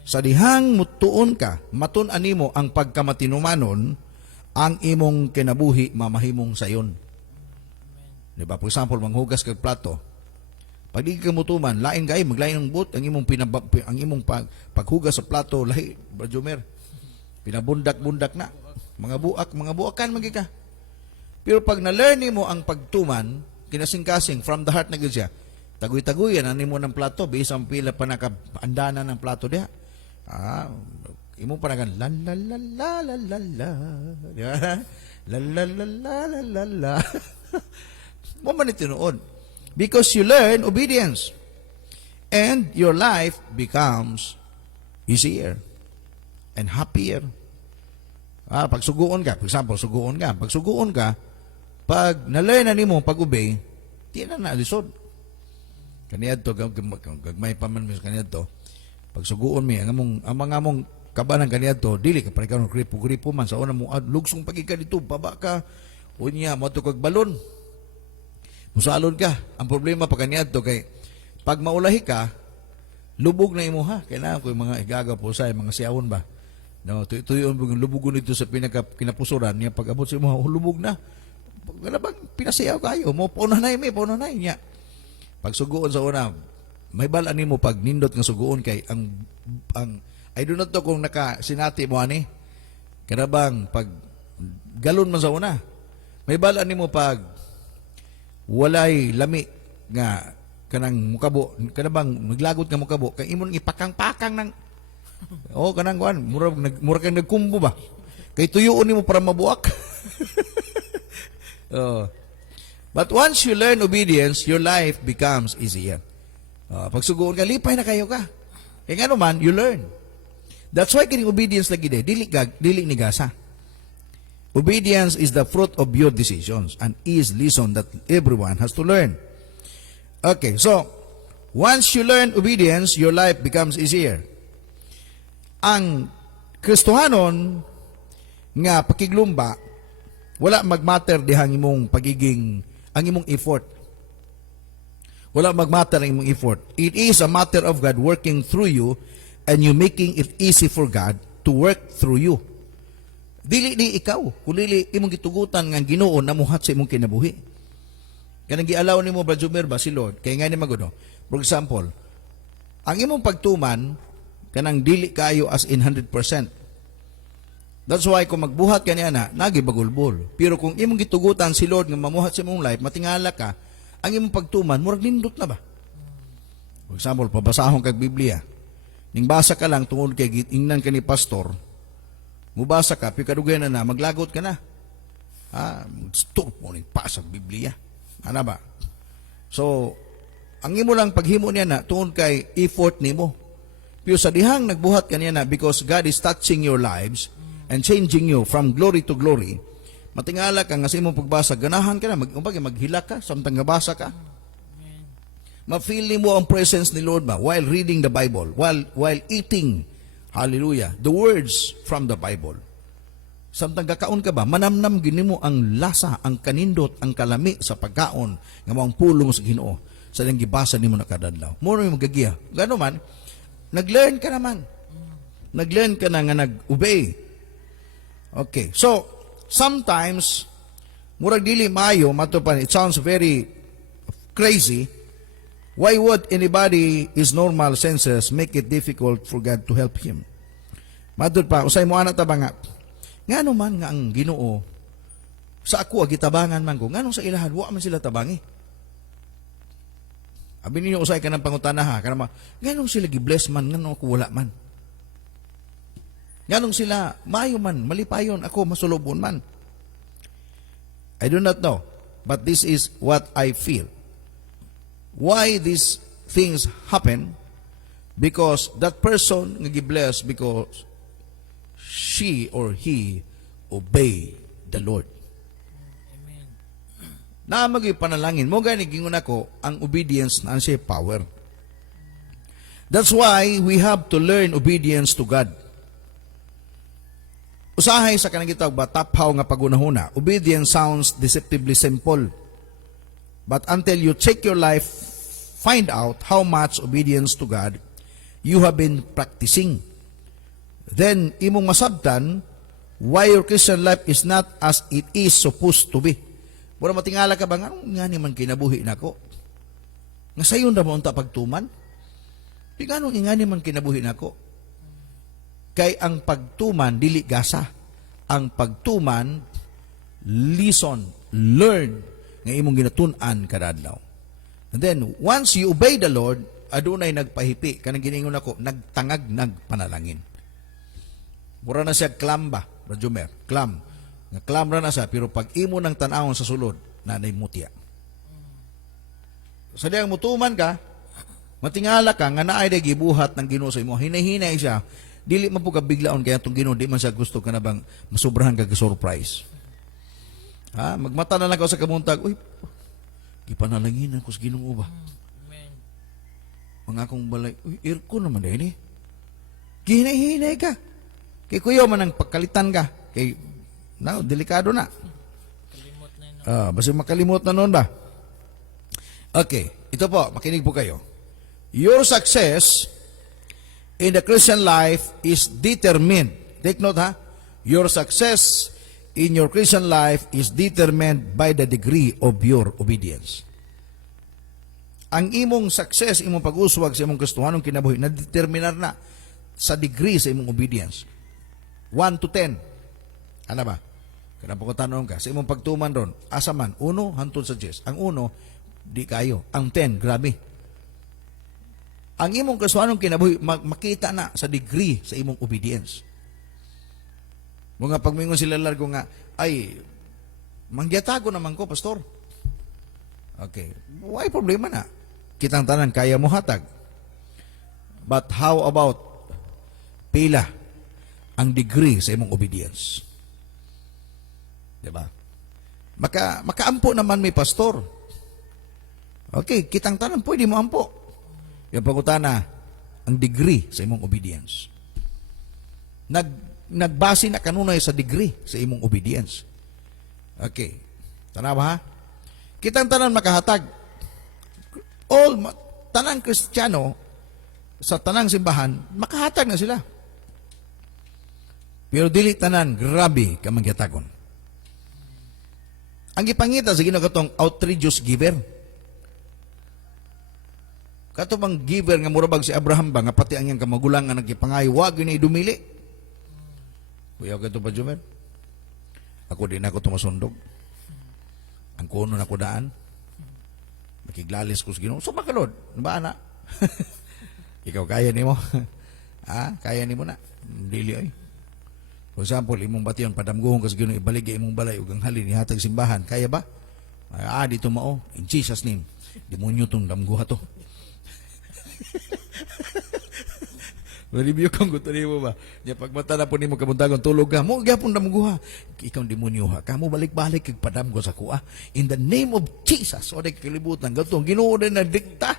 Sa dihang mutuon ka, matun-an nimo ang pagkamatinumanon, ang imong kinabuhi mamahimong sayon. Di ba? For example, manghugas kag plato. Pag di ka mutuman, lain kay maglain ng but, ang imong paghugas sa plato, lahi, Brother Jomer. Pinabundak-bundak na. Mga buakan magi ka. Pero pag na-learn mo ang pagtuman, kinasing-kasing from the heart na gyud siya. Tagoy-tagoyan ani mo ng plato, bisang pila pa nakaandana ng plato diha. Imo pa nagan la la la la la la la. La la la la la la la. Mo man tinuod. Because you learn obedience. And your life becomes easier and happier. Pag suguon ka, for example, suguon ka. Pag suguon ka, pag na-learn na nimo pag-obey, di na nalisod. Kaniyadto, gagmay pa man kaniyadto. Pag suguon mi, ang mga mong kabanang kaniyadto, dili ka pa ikaw ng gripo-gripo man. Sa una mo, lugsong pag-ika dito, baba ka, unya, mo ito kag balon. Musalon ka. Ang problema pa kaniyadto kay pag maulahi ka, lubog na imo ha. Kailangan ko yung mga igaga po sa mga siyawon ba. No, tuyon lubugon ito sa kinapusuran niya pag abot sa imo, lubog na. Wala bang pinasiyaw kayo? Mo puno na niya. Pag suguon sa una, may balaan nimo pag nindot nga suguon kay ang I do not know kung nakasinati mo ani. Kanabang pag galon man sa una, may balaan nimo pag walay lami nga kanang mukabo, kanang naglagot ka mukabo, kay imong ipakang-pakang ng kanang kuan, mura kang nagkumbo ba? Kay tuyoon nimo para mabuak. Oh. But once you learn obedience, your life becomes easier. Pag sugoon ka, lipay na kayo ka. Kaya nga naman, you learn. That's why kining obedience lagi dili ni gasa. Obedience is the fruit of your decisions and is lesson that everyone has to learn. Okay, so once you learn obedience, your life becomes easier. Ang Kristohanon nga pakiglumba, wala magmatter dihang imong ang imong effort. Wala magmatter ang imong effort. It is a matter of God working through you and you making it easy for God to work through you. Dili di ikaw, kundi imong gitugutan nga Ginoo namuhat sa imong kinabuhi. Kanang gialaw nimo Brad Jumer ba si Lord? Kay nga ni maguno. For example, ang imong pagtuman kanang dili kayo as in 100%. That's why kung magbuhat ka niya na, nagibagulbol. Pero kung imong gitugutan si Lord nga mamuhat sa imong life, matingala ka, ang imong pagtuman, murag nindot na ba? For example, pabasahon kag Biblia. Ning basa ka lang tungod kay giingnan ka ni pastor, mubasa ka, pikadugay na maglagot ka na. Stop mo ning pasang Biblia. Ano ba? So, ang imo lang paghimo niya na, tungod kay effort nimo. Pero sa dihang nagbuhat ka niya na, because God is touching your lives, and changing you from glory to glory, matingala ka nga sa imong pagbasa, ganahan ka na, maghila ka, samtang nabasa ka. Ma-feel mo ang presence ni Lord ba while reading the Bible, while eating, hallelujah, the words from the Bible. Samtang kakaon ka ba, manamnam gini mo ang lasa, ang kanindot, ang kalami sa pagkaon, nga mga pulong sa Ginoo, sa lang gibasa nimo na kadadlaw. Mo rin magagiya. Gano man, nag-learn ka naman. Nag-learn ka na nga nag-obey. Okay, so sometimes murag dili maayo matupan, it sounds very crazy. Why would anybody is normal senses make it difficult for God to help him? Madud pa usay mo ana ta ba nga ngano man nga ang Ginoo sa ako gitabangan man ko nganong sa ilahan wa man sila tabangi. Abi ninyo usay ka ng pangutana ha kanang nganong sila gi-bless man nganong ako wala man. Nganong sila, mayo man, malipayon, ako masulubon man. I do not know, but this is what I feel. Why these things happen? Because that person nag-bless because she or he obey the Lord. Amen. Na panalangin mo gani gingon ako ang obedience na siya power. That's why we have to learn obedience to God. Usahay sa kanang gitawag ba taphaw nga pagunahuna. Obedience sounds deceptively simple. But until you check your life, find out how much obedience to God you have been practicing. Then imong masabtan why your Christian life is not as it is supposed to be. Mura matingala ka ba nga ni man kinabuhi nako? Nga sayon ra mo unta pagtuman? Di ganong ingani man kinabuhi nako? Kay ang pagtuman, dili gasa. Ang pagtuman, listen, learn, nga imong ginatun-an kadadlaw. And then, once you obey the Lord, adunay nagpahipi. Kanang giningon ako, nagtangag, nagpanalangin. Mura na siya klam ba, Rajumer? Klam. Nga klam ra na siya, pero pag imo ng tanawon sa sulod, nanay mutya. Sa diyang mutuman ka, matingala ka, nga naay day gibuhat ng Ginoo sa imo, hinay-hinay siya, dili man po ka biglaon kaya itong Ginoo, di man siya gusto ka na bang masubrahan ka surprise. Magmata na lang ka sa kamuntag, uy, ipanalangin ako sa Ginoo ba? Amen. Mga akong balay, uy, irko naman din eh. Gihinay-hinay ka. Kay kuya man ang pagkalitan ka. Kay, delikado na. Kalimot na yun. Basta makalimot na noon ba? Okay, ito po, makinig po kayo. Your success in the Christian life is determined. Take note ha. Your success in your Christian life is determined by the degree of your obedience. Ang imong success, imong pag-uswag sa imong Kristohanong kinabuhi, na-determinar na sa degree sa imong obedience. 1 to 10. Ano ba? Kaya po ko tanong ka, sa imong pagtuman ron, asa man, 1 hantod sa 10. Ang 1, di kayo. Ang 10, grabe. ang imong kasuanon kinabuhi makita na sa degree sa imong obedience. Mga pagmingon sila largo nga, ay, mangyatago naman ko, pastor. Okay. Why problema na? Kitang tanan, kaya mo hatag. But how about pila ang degree sa imong obedience? Diba? Makaampo naman may pastor. Okay, kitang tanan, pwede mo ampo. Yung pagutana, ang degree sa imong obedience. Nagbase na kanunay sa degree sa imong obedience. Okay. Tanawa ha? Kitang tanan makahatag. Tanang Kristiyano sa tanang simbahan, makahatag na sila. Pero dili tanan, grabe ka mangyatagon. Ang ipangita sa Ginoo katong outrageous giver. Kato bang giver nga murabag si Abraham ba nga pati ang iyang kamagulang nga nagkipangayo wa gyud dumili. Kuya kato pa Jumer. Ako din ako tumasundog. Ang kuno na ko daan. Makiglalis ko sa Ginoo. So makalod, ba ana? Ikaw kaya nimo? Kaya nimo na. Dili ay. For example, imong bation padamguhon ka sa Ginoo ibalig imong balay ug ang halin ihatag simbahan, kaya ba? Dito mao. In Jesus name. Demonyo tong damguha to. Review kang gusto mo ba? Nya pagmata na po nimo kabuntagon tulog ka, mo gyapon damguha. Ikaw demonyo ha. Kamo balik-balik kag padamgo sa kuha. In the name of Jesus, o day kalibutan gatong Ginoo na dikta.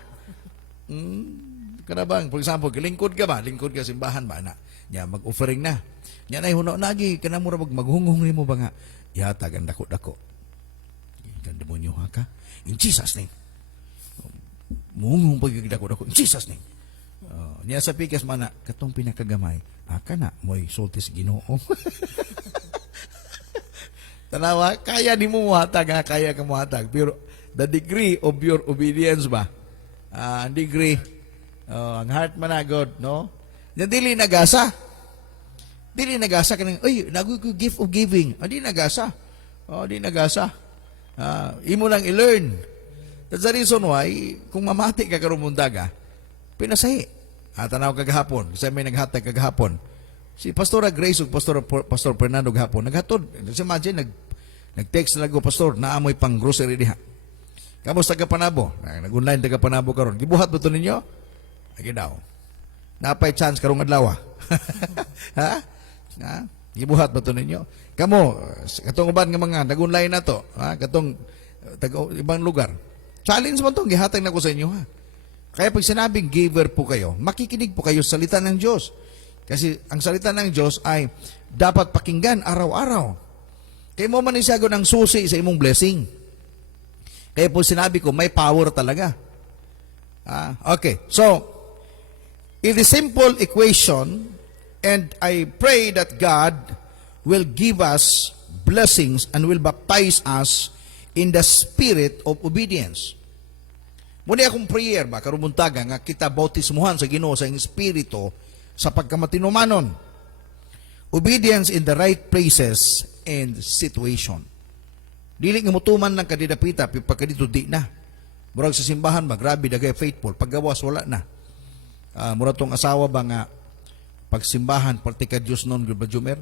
Kana bang, for example, lingkod ka ba? Lingkod ka simbahan ba na? Nya mag-offering na. Nya nay huno nagi kana mura maghungong nimo ba nga ihatag ang dako-dako. Ikaw demonyo ha ka. In Jesus name. Mungong pagkagdako-dako. In Jesus name. Niya sa pikas mana, katong pinakagamay, kana, mo'y sultis Ginoo. Tanawa, kaya di mo muhatag, kaya ka muhatag. Pero, the degree of your obedience ba? Ang degree, ang heart managod, no? Yan, dili nagasa. Dili nagasa ka ng, nagoy ko gift of giving. Di nagasa. Di nagasa. Imo lang i-learn. That's the reason why, kung mamati ka karumundaga, pinasahi. Tanaw kagahapon, kasi may naghatag kagahapon. Si Pastora Grace ug Pastor Fernando gahapon, naghatod. Imagine, nag-text na ko, Pastor, naamoy pang grocery diha. Kamus taga Panabo, nag-online taga Panabo karon. Gibuhat ba ito ninyo? Agi daw. Napay chance karong adlaw. Ha? Gibuhat ba ito ninyo? Kamo, katong uban nga mga nag-online na to, katong ibang lugar. Challenge mo itong, gihatag na ko sa inyo ha. Kaya pag sinabing giver po kayo, makikinig po kayo sa salita ng Diyos. Kasi ang salita ng Diyos ay dapat pakinggan araw-araw. Kaya mo man isago ng susi sa imong blessing. Kaya po sinabi ko, may power talaga. Okay, so, in the simple equation, and I pray that God will give us blessings and will baptize us in the spirit of obedience. Muna akong prayer ba, karumuntaga nga kita bautismuhan sa Ginoo sa iyong espiritu sa pagkamatinumanon. Obedience in the right places and situation. Dili nga mutuman ng kadidapita, pagkadito di na. Murag sa simbahan ba, grabe dagay faithful. Paggawas, wala na. Murag tong asawa ba nga, pagsimbahan, partika Diyos noon, ba Jumer?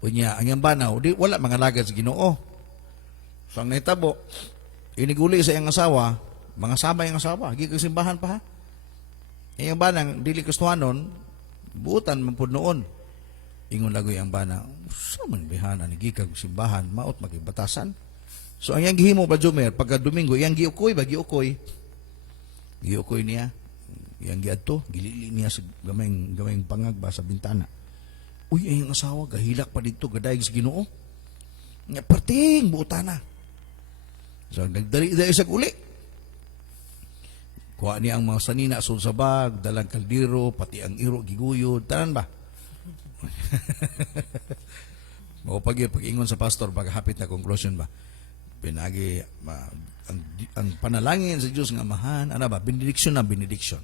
Unya, ang yung banaw, wala mga lagad sa Ginoo. So ang naitabo, iniguli sa iyang asawa, mga sama iyang asawa, higi kang simbahan pa ha. Iyang banang, dili kustuhanon, buutan mampud noon. Ingon lagoy ang bana, sa man bihana, higi kang simbahan, maot magibatasan. So ang iyang gihimo ba Jumer, pagka Domingo, iyang giukoy ba, giukoy niya, iyang giadto, gilili niya sa gamayng pangag ba sa bintana. Uy, iyang asawa, gahilak pa dito, gadayag sa Ginoo. Nga parting, buutana. So, nagdali-dali sa uli. Kuha niya ang mga sanina, asul sa bag, dalang kaldiro, pati ang iro, giguyod, tanan ba? Pag-ingon sa pastor, hapit na conclusion ba? Pinagi, ang panalangin sa Diyos ng Amahan, ano ba? Benediction na benediction.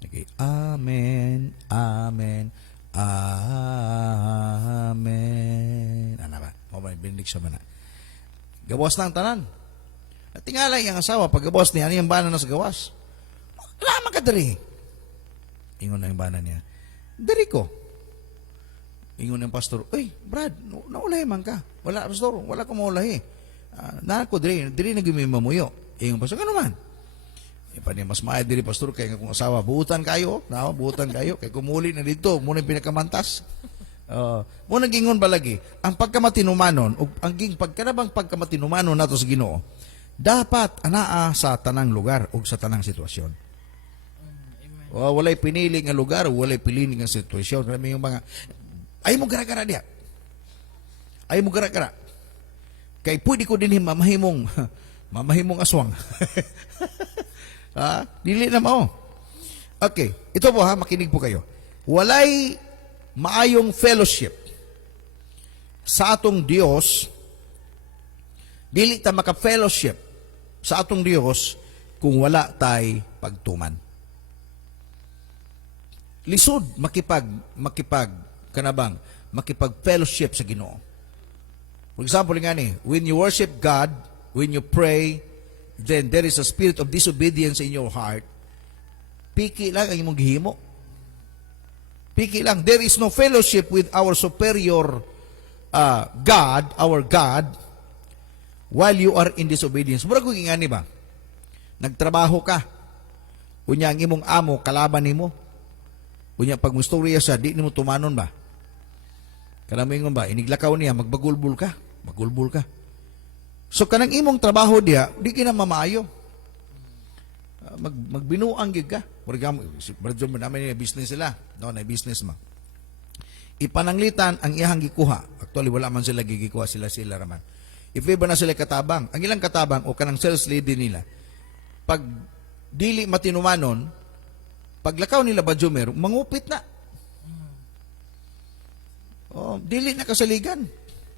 Okay, Amen, Amen, Amen. Ano ba? Benediction ba na? Gawas na ang tanan. At tingala yung asawa, pag gawas niya, ano yung bana na sa gawas? Lama ka diri. Ingon na yung bana niya. Diri ko. Ingon ng pastor, "Uy, Brad, naulahi man ka." "Wala, pastor, wala ko maulahi. Na ko diri na gyud mamuyo." Ingon pastor, "Ano man?" Pa niya mas maayad diri pastor kay nga kung asawa buutan kayo, buutan kayo kay kumuli na dito, mo na pinakamantas. Mo nagingon balagi, ang pagkamatinumanon ug ang pagkanabang pagkamatinumanon nato sa Ginoo, dapat anaa sa tanang lugar ug sa tanang sitwasyon. Walay pinili nga lugar, walay pinili nga sitwasyon. Kami yung mga ay mo gara-gara diha. Ay mo gara-gara. Kay pwede ko din mamahimong aswang. Dili na mao. Okay, ito po makinig po kayo. Walay maayong fellowship sa atong Dios, dili ta maka-fellowship sa atong Dios kung wala tay pagtuman. Lisod makipag-fellowship sa Ginoo. For example, when you worship God, when you pray, then there is a spirit of disobedience in your heart. Piki lang ang imong gihimo. Piki lang. There is no fellowship with our superior God, our God, while you are in disobedience. Mura ko ingani ba? Nagtrabaho ka. Unya ang imong amo, kalaban nimo. Unya pag mustorya siya, di nimo tumanon ba? Kanamingon ba? Iniglakaw niya, magbagulbul ka. Magulbul ka. So kanang imong trabaho diya, di kina mamaayo. Magbinuang gid ka. For example, bradyo mo namin yung business sila. No, na business ma. Ipananglitan ang iyang gikuha. Actually, wala man sila gigikuha, sila raman. If iba na sila katabang, ang ilang katabang o kanang sales lady nila, pag dili matinumanon, paglakaw nila Badjumer, mangupit na. Dili na kasaligan.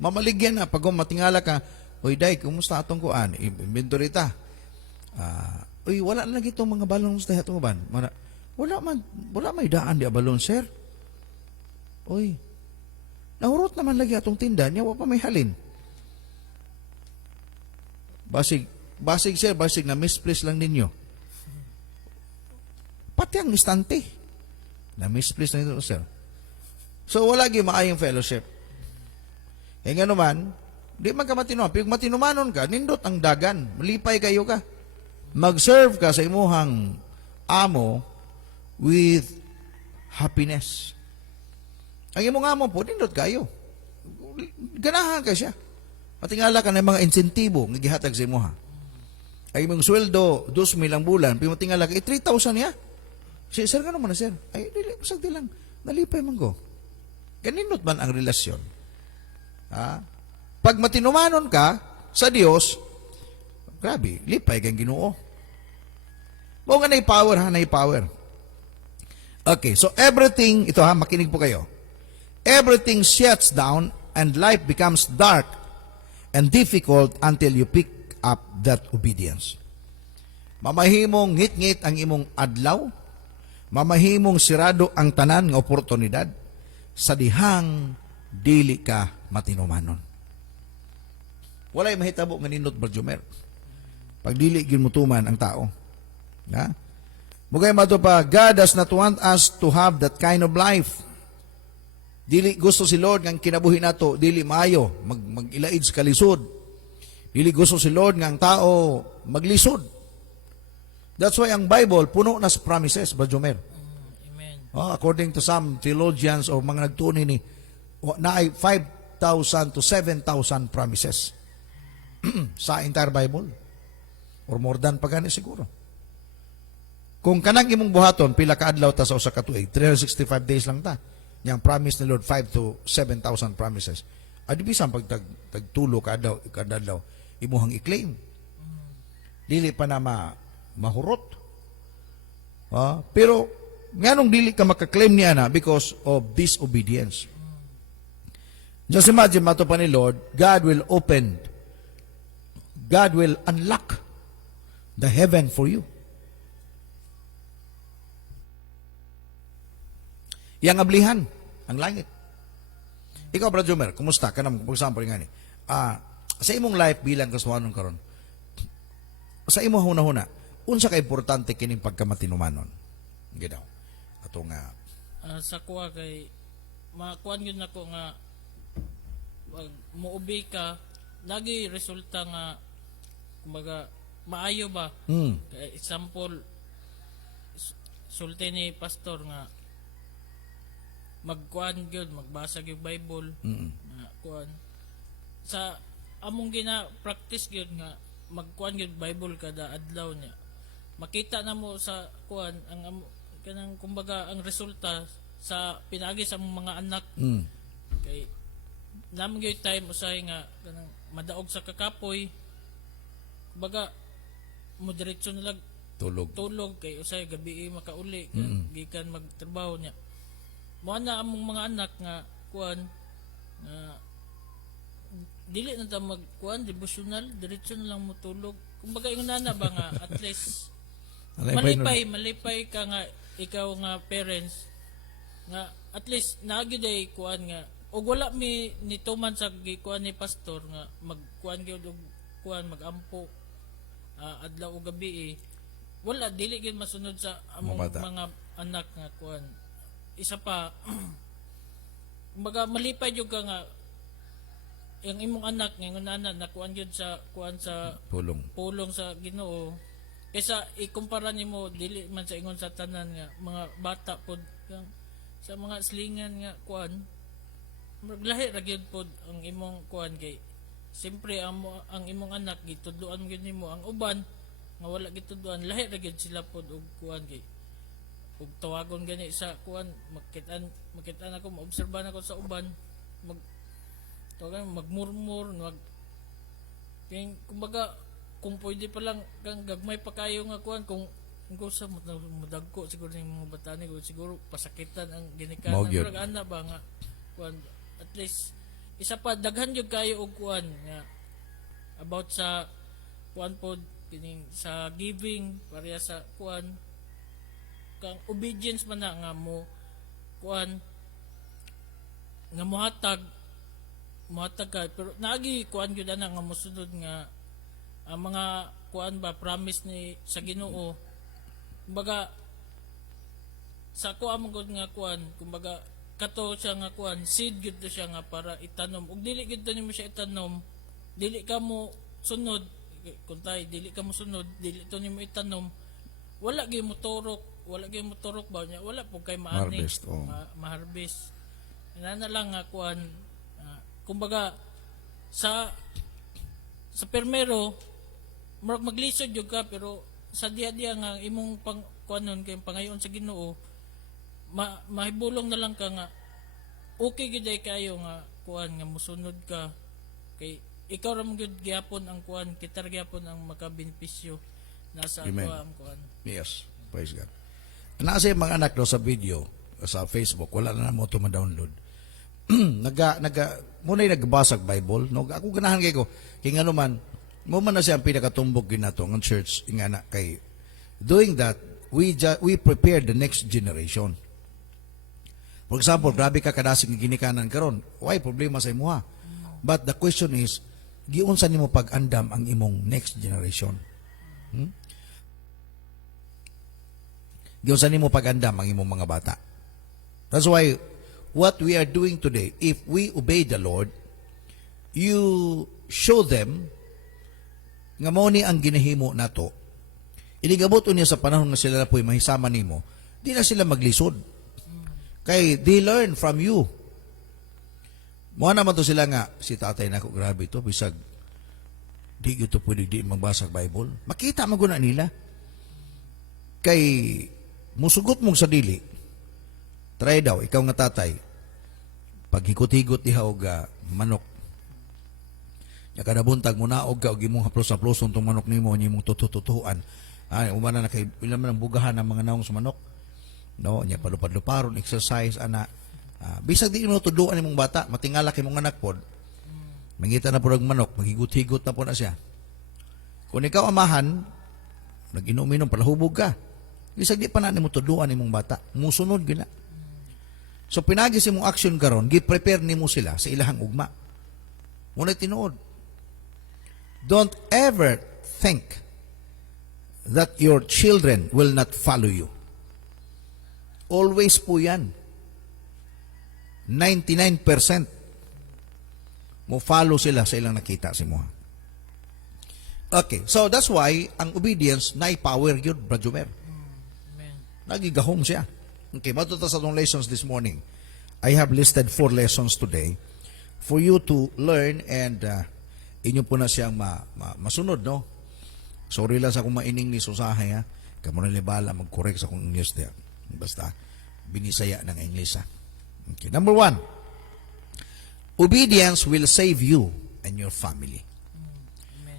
Mamaligyan na. Pag matingala ka, "Uy, day, kumusta atong kuan? Inventory ta." "Uy, wala na lagi itong mga balon sa itong ban." Wala may daan di balon, sir. "Uy, nahurot naman lagi atong tinda, niya wa pa may halin." Basig sir, na misplace lang ninyo. Pati ang istante, na misplace lang ninyo, sir. So, wala gi maayong fellowship. Nga naman, di man ka matinuman. Pag matinumanon ka, nindot ang dagan. Malipay kayo ka. Mag-serve ka sa imuhang amo with happiness. Ang imong amo po, nindot kayo. Ganahan ka siya. Matingala ka ng mga insentibo nga gihatag sa imuha. Ay imong sweldo, 2,000 ang bulan, pimatingala ka, 3,000 niya. Sir, gano'n man na, sir? Ay, dili, pasagdi lang. Nalipay man ko. Ganinot man ang relasyon. Pag matinumanon ka sa Dios, grabe, lipay kang Ginoo. Mo nga na-power, na-power. Okay, so everything, ito makinig po kayo. Everything shuts down and life becomes dark and difficult until you pick up that obedience. Mamahimong ngit-ngit ang imong adlaw, mamahimong sirado ang tanan ng oportunidad, sa dihang dili ka matinumanon. Walay mahitabo nga nindot Badjumer. Pag dili gimutuman ang tao. Mugay mato pa, God does not want us to have that kind of life. Dili gusto si Lord nga kinabuhi nato dili maayo, mag-ilaid sa kalisod. Dili gusto si Lord nga ang tao maglisod. That's why ang Bible puno na sa promises, Badjumer. According to some theologians o mga nagtuni ni, na ay 5,000 to 7,000 promises sa entire Bible. Or more than pa gani siguro. Kung kanang imong buhaton, pila ka adlaw ta sa usa ka tuig, 365 days lang ta. Yang promise ni Lord, 5 to 7,000 promises. Adi bisan pag tagtulo ka adlaw, imuhang i-claim. Dili pa na mahurot. Pero nganong dili ka makaklaim niya na because of disobedience. Just imagine, mato pa ni Lord, God will unlock the heaven for you. Yang ablihan, ang langit. Ikaw, Brad Jomer, kumusta? Kanang, for example, nga ni, sa imong life bilang kasuhanon karon, sa imong huna-huna, unsa ka importante kining pagkamatinumanon? Ginaw. Ato nga Sa kuha kay makuan yun ako nga pag muubi ka lagi resulta nga kumbaga maayo ba. Kay example sulti ni pastor nga magkuan gyud magbasa gyud Bible nga kuan sa among gina practice gyud nga magkuan gyud Bible kada adlaw niya makita na mo sa kuan ang kanang kumbaga ang resulta sa pinagi sa among mga anak kay naman gyud time usay nga kanang madaog sa kakapoy kumbaga mo diretso na lang tulog kay usay gabi makauli gikan magtrabaho niya mo na among mga anak nga kuan nga dili na ta magkuan devotional diretso na lang mo tulog kumbaga ingon na ba nga at least malipay ka nga ikaw nga parents nga at least nagiday kuan nga og wala mi nituman sa gikuan ni pastor nga magkuan gyud og kuan magampo adlaw o gabi wala dili gyud masunod sa among mga anak nga kuan isa pa kumbaga malipay jud ka nga yung imong anak ngayon nakuan gyud sa kuan sa pulong sa Ginoo kaysa ikumpara nimo dili man sa ingon sa tanan nga mga bata pod sa mga slingan nga kuan maglahi ra gyud pod ang imong kuan kay siyempre ang imong anak gitudloan gyud nimo ang uban nga wala gitudloan lahi ra gyud sila pod og kuan kay ug tawagon gani sa kuan makitaan ako maobserbahan ako sa uban magmurmur kaya kumbaga kung pwede pa lang kang gagmay pa kayo nga kuan kung sa mudagko siguro ng mga batani ko siguro pasakitan ang ginikanan pero ana ba nga kuan at least isa pa daghan jud kayo og kuan nga about sa kuan pod kining sa giving pareha sa kuan kang obedience man na nga mo kuan nga muhatag ka pero naagi kuan gyud ana nga mosunod nga ang mga kuan ba promise ni sa Ginoo kumbaga sa ko among gud nga kuan kumbaga kato siya nga kuan seed gyud siya nga para itanom ug dili gyud nimo siya itanom dili ka mo sunod kuntay dili ka mo sunod dili to nimo itanom wala gyud mo turok ba niya wala po kay maani ma-harvest na lang nga kuan kumbaga sa permero maglisod jud ka pero sa dia-dia nga imong kuanon kay pangayon sa Ginoo mahibulong na lang ka nga okay gyud kayo nga kuan nga mosunod ka kay ikaw ra gyud gyapon ang kuan kita gyapon ang makabenepisyo nasa ato ang kuan. Yes, praise God. Nasa yung mga anak do sa video sa Facebook wala na mo to ma-download. Muna yung nagbasag Bible no ako ganahan kay ko kay ngano man mo man na siya ang pinakatumbok ginato ng church ingana kay doing that we prepare the next generation. For example, grabe ka kadasig ginikanan karon why problema sa imuha but the question is giunsa nimo pag-andam ang imong next generation. Giunsa nimo pag-andam ang imong mga bata. That's why what we are doing today, if we obey the Lord, you show them nga mao ni ang ginahimo nato. Inigabot niya sa panahon nga sila po'y mahisama nimo, di na sila maglisod. Kay they learn from you. Mo naman to sila nga si tatay nako grabe to bisag di gyud to pwede di magbasa Bible. Makita man guna nila. Kay musugot mong sa dili. Try daw, ikaw nga tatay, paghikot-higot diha og manok. Ya kada buntag mo naog ka og imong haplos-haploson tong manok nimo imong tutututuan. Umana na kay ilan man ang bugahan ng mga naong sa manok. No, nya palupad-luparon, exercise ana. Bisag di mo tuduan imong bata, matingala kay mong anak pod. Mangita na pod og manok, maghigot-higot na pod na siya. Kung ikaw amahan, nag-inom-inom palahubog ka. Bisag di pa na nimo tuduan imong bata, musunod gina. So pinagi si mong action karon, gi-prepare nimo sila sa ilahang ugma. Muna tinuod. Don't ever think that your children will not follow you. Always po yan. 99% mo follow sila sa ilang nakita si mo. Okay, so that's why ang obedience na power yun, Brad Jumer. Amen. Nagigahom siya. Okay, matuto sa itong lessons this morning. I have listed 4 lessons today for you to learn and inyo po na siyang masunod, no? Sorry lang sa kung ma-in-English usahay, ha? Kamu na libala mag-correct sa kung English there. Basta, binisaya ng English, ha? Okay, number 1. Obedience will save you and your family.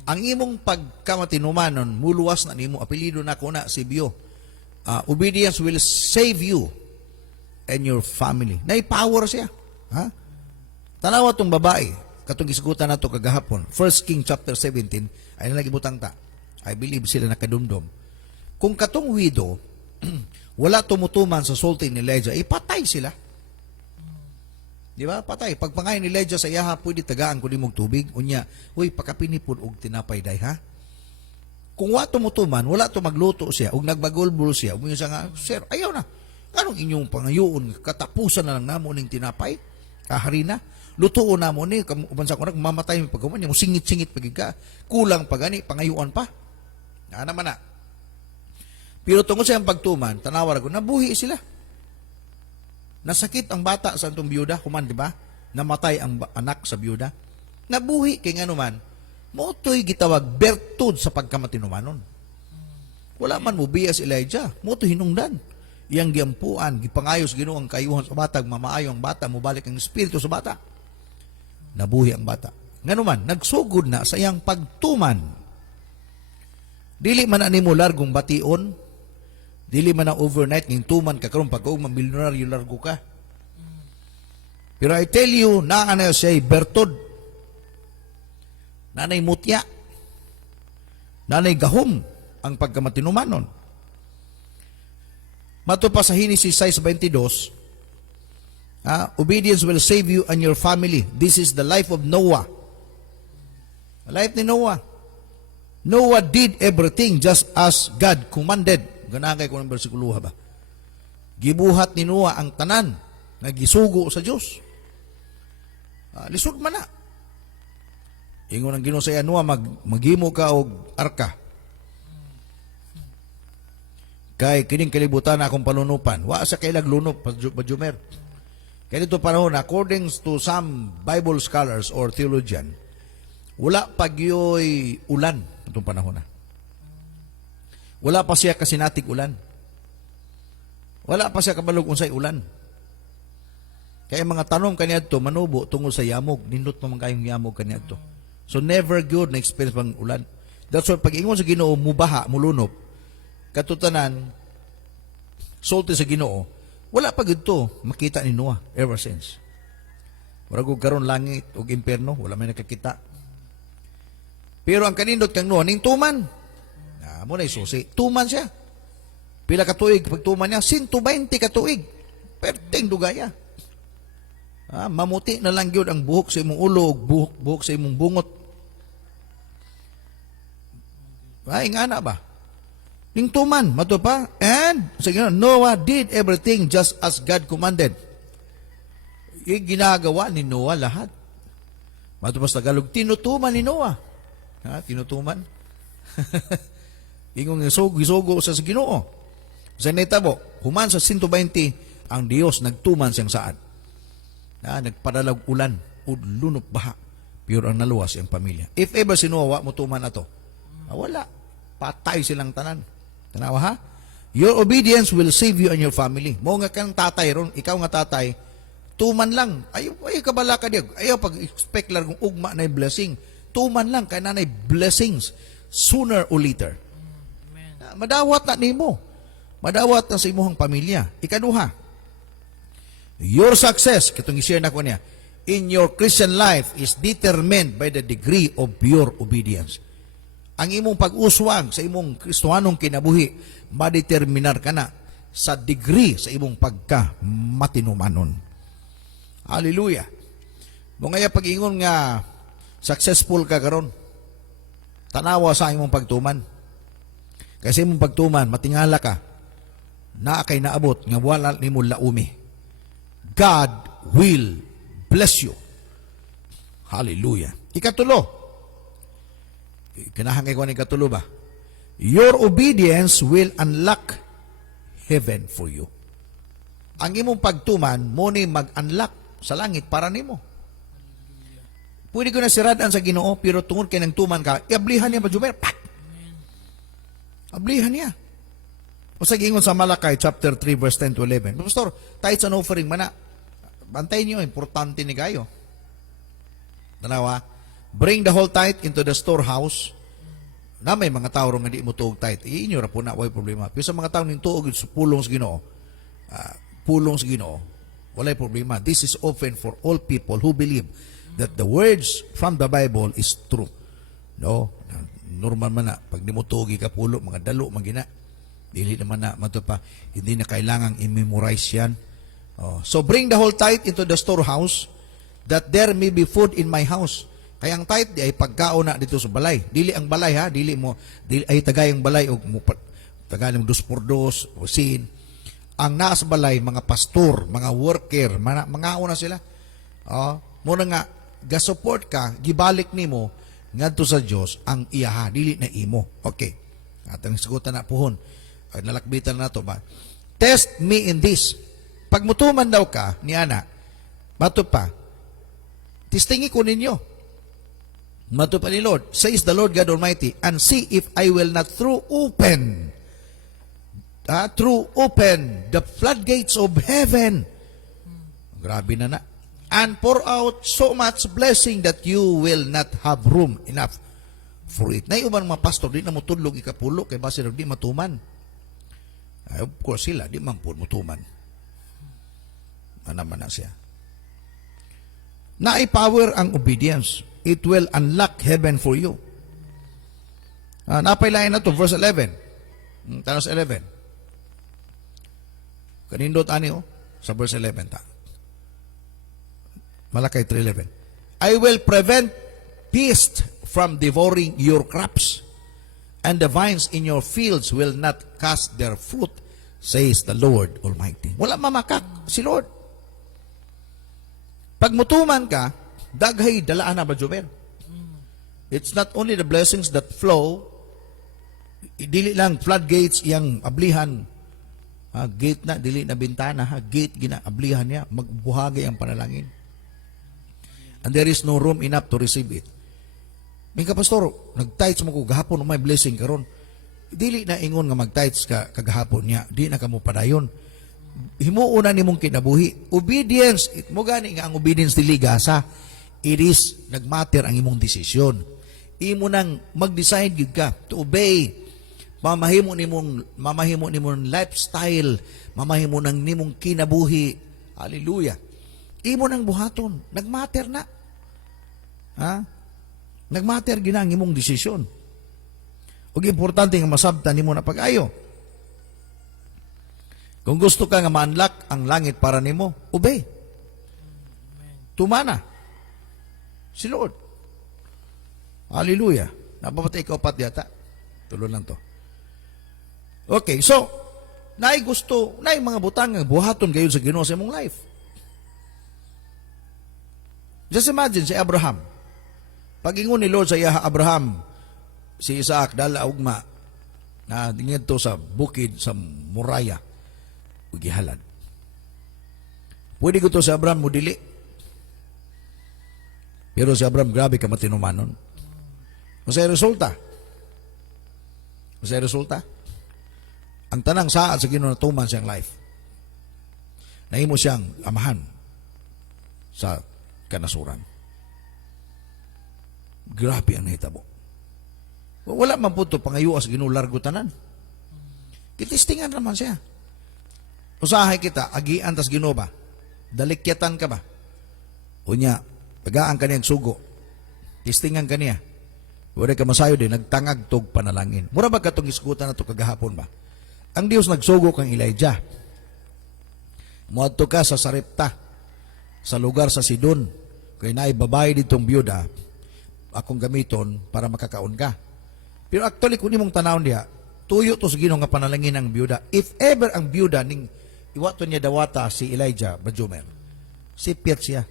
Ang imong pagkamatinumanon, muluwas na nimo, apelido na ko na si Bio. Obedience will save you and your family. Nai-power siya. Ha? Tanawa tong babae, katong gisgutan nato kagahapon, 1 King chapter 17, ay nalagibutang ta. I believe sila nakadumdum. Kung katong widow, wala tumutuman sa sulti ni Elijah, patay sila. Di ba? Patay. Pagpangay ni Elijah sa iyaha, pwede tagaan ko ni mong tubig. Unya, uy, pakapinipon og tinapay day, ha? Kung wa tumutuman, wala to magluto siya, og nagbagulbul siya, umiyo siya nga, sir, ayaw na. Anong inyong pangayoon? Katapusan na lang namo ning tinapay? Harina? Lutuon na mo ni, ubansa ko na, mamatay mo pagkaman niya, mo singit-singit pagig ka, kulang pa gani, pangayuan pa. Naman na. Pero tungkol sa pagtuman, tanawar ko, nabuhi sila. Nasakit ang bata sa antong biyuda, kuman, di ba? Namatay ang anak sa biyuda. Nabuhi, kaya nga naman, moto'y gitawag bertud sa pagkamatinumanon. Wala man mo bias Elijah, moto'y hinungdan. Iyang giampuan, gipangayos ginuang kayuhan sa bata, mamaayo ang bata, mubalik ang espiritu sa bata. Nabuhi ang bata. Nga naman, nagsugod na sa iyang pagtuman. Dili man ani mo largong bation, dili man na overnight ng tuman ka karon pag milyonaryo largo ka. Pero I tell you, naana siya bertod. Nanay mutya. Nanay gahom ang pagkamatinumanon. Mato pa sa Genesis 6:22, obedience will save you and your family. This is the life of Noah. The life ni Noah. Noah did everything just as God commanded. Ganagay ko ng versikulo ba? Gibuhat ni Noah ang tanan na gisugo sa Diyos. Lisod man na. Ingon ang Ginoo sa Noah, maghimo ka og arka. Kay kining kalibutan na akong panunupan. Wa sa kailag lunop, Pajumer. Kaya dito panahon, according to some Bible scholars or theologian, wala pagyoy ulan itong panahon na. Wala pa siya kasinatig ulan. Wala pa siya kabalog unsay ulan. Kaya mga tanong kaniadto manubo tungod sa yamog, nindot pa man kayong yamog kaniadto. So never good na experience pang ulan. That's why pag ingon sa Ginoo mubaha, mulunop, katutanan sulti sa Ginoo, wala pa gudto makita ni Noah ever since. Murag og karon langit ug impierno, wala may nakakita. Pero ang kanindot kang Noah ning tuman. Mo na isusi. Tuman siya. Pila ka tuig pag tuman niya? 120 ka tuig. Perting dugaya. Mamuti na lang yun ang buhok sa imong ulo, buhok sa imong bungot. Nga na ba? Ning tuman, mato pa. And, sige, Noah did everything just as God commanded. Ginagawa ni Noah lahat. Mato pa sa Tagalog, tinutuman ni Noah. Tinutuman? Ingong isugo sa Ginoo. Sa netabo, human sa 120, ang Dios nagtuman siyang saan. Nagpadalag ulan, lunop baha. Pure ang naluwas ang pamilya. If ever sinuwa mo tuman ato, wala. Patay silang tanan. Tanawa ha? Your obedience will save you and your family. Mo nga kang tatay ron, ikaw nga tatay, tuman lang. Ayaw kabala ka diyan. Ayaw pag-expect lang kung ugma na blessing. Tuman lang, kaya nanay blessings sooner or later. Madawat na nimo. Madawat na sa imuhang pamilya. Ikaduha, your success, katong i-share na ko niya, in your Christian life is determined by the degree of your obedience. Ang imong pag-uswag sa imong Kristohanong kinabuhi, madeterminar ka na sa degree sa imong pagka-matinumanon. Hallelujah. Mga pag-ingon nga, successful ka karon, tanawa sa imong pagtuman. Kasi mong pagtuman, matingala ka, na kay naabot, nga wala ni mo laumi. God will bless you. Hallelujah. Ikatulo. Kinahangay ko ng ikatulo ba? Your obedience will unlock heaven for you. Ang imong pagtuman, mo ni mag-unlock sa langit para nimo. Pwede ko na siradaan sa Ginoo, pero tungod kay nang tuman ka, iablihan niya ba, Jumer? Pat! Ablihan niya. O sa gingon sa Malakay, chapter 3, verse 10 to 11. Pastor, tithes and offering, mana. Bantayin niyo, importante ni kayo. Tanawa, bring the whole tithe into the storehouse. Na may mga tao nga di mo tuog tithe. Iinyo ra po na, way problema. Pero sa mga tao ning tuog, pulong sa Ginoo, pulong sa Ginoo, walay problema. This is often for all people who believe that the words from the Bible is true. No? Normal man na. Pag di mo tuogi ka pulo, mga dalo, magina. Dili naman na, mato pa, hindi na kailangang i-memorize yan. So bring the whole tithe into the storehouse, that there may be food in my house. Kaya ang tithe di ay pagkaon na dito sa balay. Dili ang balay ha, dili ay tagay ang balay o tagay ng 2x2 o sin. Ang nasa balay, mga pastor, mga worker, mga una sila. Muna nga, ga-support ka, gibalik nimo ngadto sa Dios ang iyaha, dili na imo. Okay. Atang sigutan na puhon. Nalakbitan na to ba? Test me in this. Pag mutuman daw ka, ni ana, mato pa, testingi ko ninyo. Mato pa ni Lord, says the Lord God Almighty, and see if I will not throw open the floodgates of heaven. Grabe na na. And pour out so much blessing that you will not have room enough for it. Naiuban mga pastor, di na mo tudlog ikapulo, kay base di matuman. Of course sila, di man po mutuman. Naman na siya. Naipower ang obedience. It will unlock heaven for you. Napailayan na to, verse 11. Tanos 11. Kanindot ani sa verse 11 ta. Malakay 3:11. I will prevent beasts from devouring your crops, and the vines in your fields will not cast their fruit, says the Lord Almighty. Wala mamakak si Lord. Pag mutuman ka, daghay dalaan na ba, Jovel? It's not only the blessings that flow, dili lang floodgates yang ablihan, gate na, dili na bintana, gate ginaablihan niya, magbuhagay ang panalangin. And there is no room enough to receive it. May pastor, nag-tithes mo ko gahapon may blessing karon. Dili na ingon nga mag-tithes ka kagahapon niya, di na kamo padayon. Himuuna nimong kinabuhi. Obedience, mo gani nga ang obedience dili gasa. It is nagmatter ang imong desisyon. Imo nang mag-decide gid ka to obey. Mamahimo nimong lifestyle, mamahimo nang nimong kinabuhi. Hallelujah. Imo nang buhaton, nagmatter na. Nagmatter ginang imong desisyon. Ug importante nga masabtan nimo na pag-ayo. Kung gusto ka nga ma-unlock ang langit para nimo, obey. Tumana si Lord. Hallelujah. Napapatay ka upat yata. Tulo lang to. Okay, so naay mga butang nga buhaton kayo sa Ginoo sa imong life. Just imagine si Abraham. Pag-ingon ni Lord sa iya Abraham, si Isaac dala ugma na dingedto sa bukid sa Moriah ug gihalad. Pwede ko to sa Abraham mo dili. Pero si Abraham grabe ka matinumanon. Masay resulta. Ang tanang saat sa Ginoo natuman siyang life. Nahimo siyang amahan sa kanasuran. Grabe ang nahitabo. Wala man po ito pangayuan sa Ginoo largo tanan. Kitistingan naman siya. Usahay kita, agian tas Ginoo ba? Dalikyatan ka ba? Unya, pagaan ka niyang sugo. Tistingan ka niya. Wala ka masayo din, nagtangag tog panalangin. Mura ba katong iskutan na ito kagahapon ba? Ang Diyos nagsugo kang Elijah. Muadto ka sa Sarepta, sa lugar sa Sidon, kaya naay babae ditong biyuda, akong gamiton para makakaon ka. Pero actually, kung imong tanawon diha, tuyo to sa Ginoo nga panalangin ang byuda. If ever ang byuda ning iwato niya dawata si Elijah Bajumer, sipyat siya.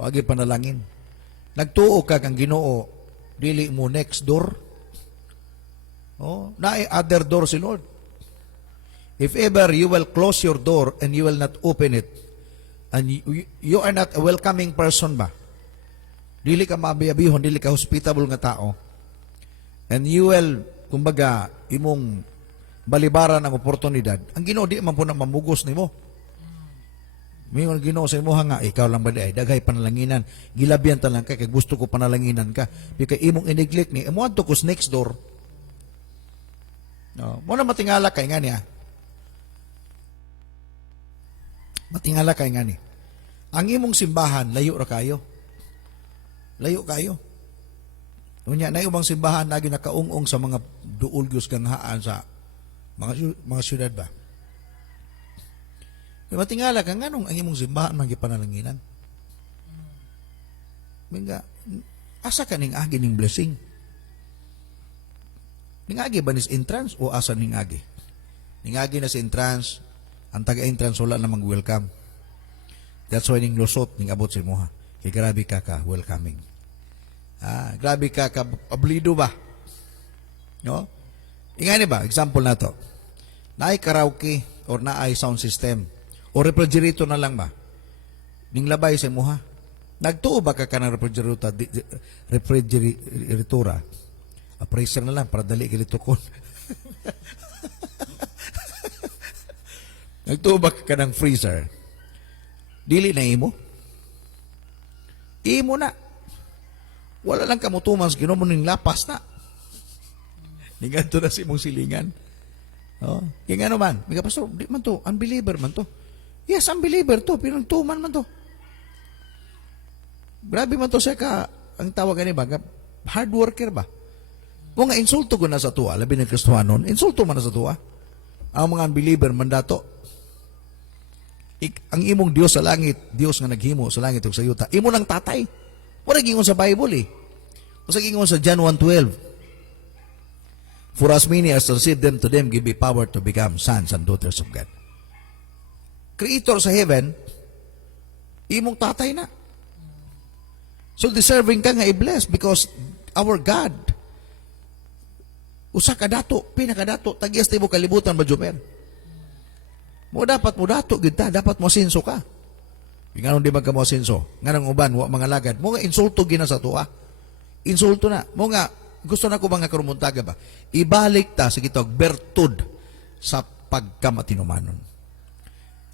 Wagi panalangin. Nagtuo ka kang Ginoo, dili mo next door. Oh, naay other door si Lord. If ever you will close your door and you will not open it, and you are not a welcoming person ba? Dili ka mabiyabihon, dili ka hospitable nga tao. And you will, kumbaga, imong balibaran ang oportunidad. Ang Ginoo di man po na mamugos nimo. Mayroon Ginoo sa imo nga, ikaw lang ba di ay daghay panalanginan. Gilabyan ta lang kay gusto ko panalanginan ka. Bika imong ineglect ni, imo adto ko sa next door. No, mo na matingala kay nga niya. Matingala kay nga ni. Ang imong simbahan layo ra kayo. Layo kayo. Unya na ubang simbahan na ginakaungong sa mga duol-gyos ganghaan sa mga syudad ba. Kaya matingala ka nganong ang imong simbahan magipanalanginan. Minga asa ka ning agi ning blessing? Ning agi ba nis entrance o asa ning agi? Ning agi na sa entrance, ang taga-entrance wala namang welcome. That's why ning lusot ning abot sa imuha. Kay grabe ka welcoming. Grabe ka ablido ba? No? Ingani ba? Example na to. Naay karaoke or naay sound system o refrigerator na lang ba? Ning labay sa imuha. Nagtuo ba ka ng refrigeratora? Appraiser na lang para dali kilitukon. Nagtuo ba ka ng freezer? Dili na imo? Imo na. Wala lang kamutuman sa Ginoo ning lapas na. Nigadto na si imong silingan. Oh, kaya nga naman, mga pastor, di man to, unbeliever man to. Yes, unbeliever to, pero tuman man to. Grabe man to siya ka, ang tawag ni ba, hard worker ba? O nga, insulto ko na sa tuwa, labi ng Kristohanon, insulto man na sa tuwa. Ang mga unbeliever man dato. Ang imong Dios sa langit, Dios nga naghimo sa langit ug sa yuta, imo nang tatay. Wala gingon sa Bible eh. O sa gingon sa John 1:12. For as many as receive them, to them give me power to become sons and daughters of God. Creator sa heaven, imong tatay na. So deserving ka nga i-bless because our God, usa ka dato, pinakadato, tagias tibo kalibutan ba Jumer? Mo dapat mo dato kita, dapat mo sinso ka. Ngayon di magka mo sinso, nganong uban wa mga lagad, mo nga insulto gina sa tuwa. Insulto na, mo nga gusto na ko mga karumuntaga ba? Ibalik ta sa kitog bertud sa pagkamatinumanon.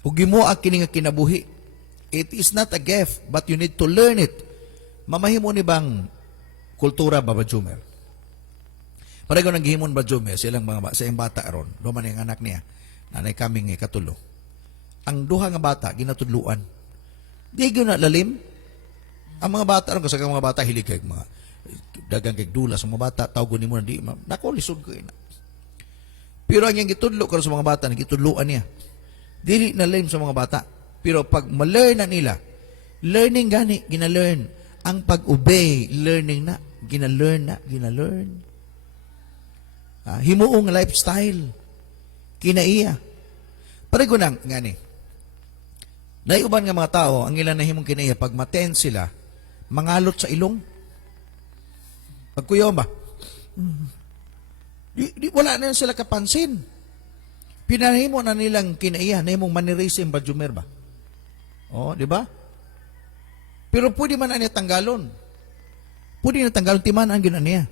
Ug gimo ang kini nga kinabuhi. It is not a gift, but you need to learn it. Mamahimo ni bang kultura ba Jumer? Pareho nang gihimon ba Jumer silang mga sa iyang bata aron, duman ang anak niya, nanay kaming katulo. Ang duha nga bata ginatudluan. Di gyud na lalim. Ang mga bata aron kasi mga bata hilig kay mga dagang kay dula sa mga bata tawgon nimo na di nako lisod ko ina. Pero ang gitudlo karon sa mga bata nagitudluan niya. Dili na lalim sa mga bata. Pero pag ma-learn na nila, learning gani gina-learn. Ang pag-obey, learning na, gina-learn. Himuong lifestyle, kinaiya. Pareho nang, ngani, naiuban nga mga tao, ang ilan na himong kinaiya, pag maten sila, mangalot sa ilong. Pagkuyaw ba? Wala na sila kapansin. Pinahimo na nilang kinaiya, na himong manirisim ba, Jumer ba? O, di ba? Pero pwede man na niya tanggalon. Pwede na tanggalon, timan ang gina niya.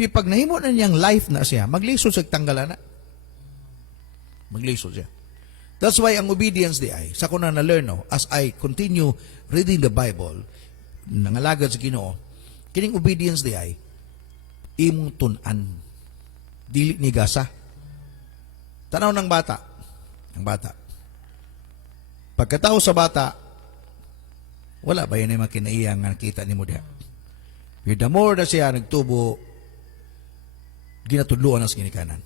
Pero pag nahimo na niyang life na siya, maglisod sa tanggalan na. Maglisod siya. That's why ang obedience di ay, sa ko na na-learn, no, as I continue reading the Bible, nangalagad sa Ginoo, kining obedience di ay, imong tunan, dili ni gasa. Tanaw ng bata, ang bata. Pagkatao sa bata, wala ba yun ay makinaiyang nga nakita ni mo diha? With the more na siya nagtubo, ginatudluan ang ginikanan.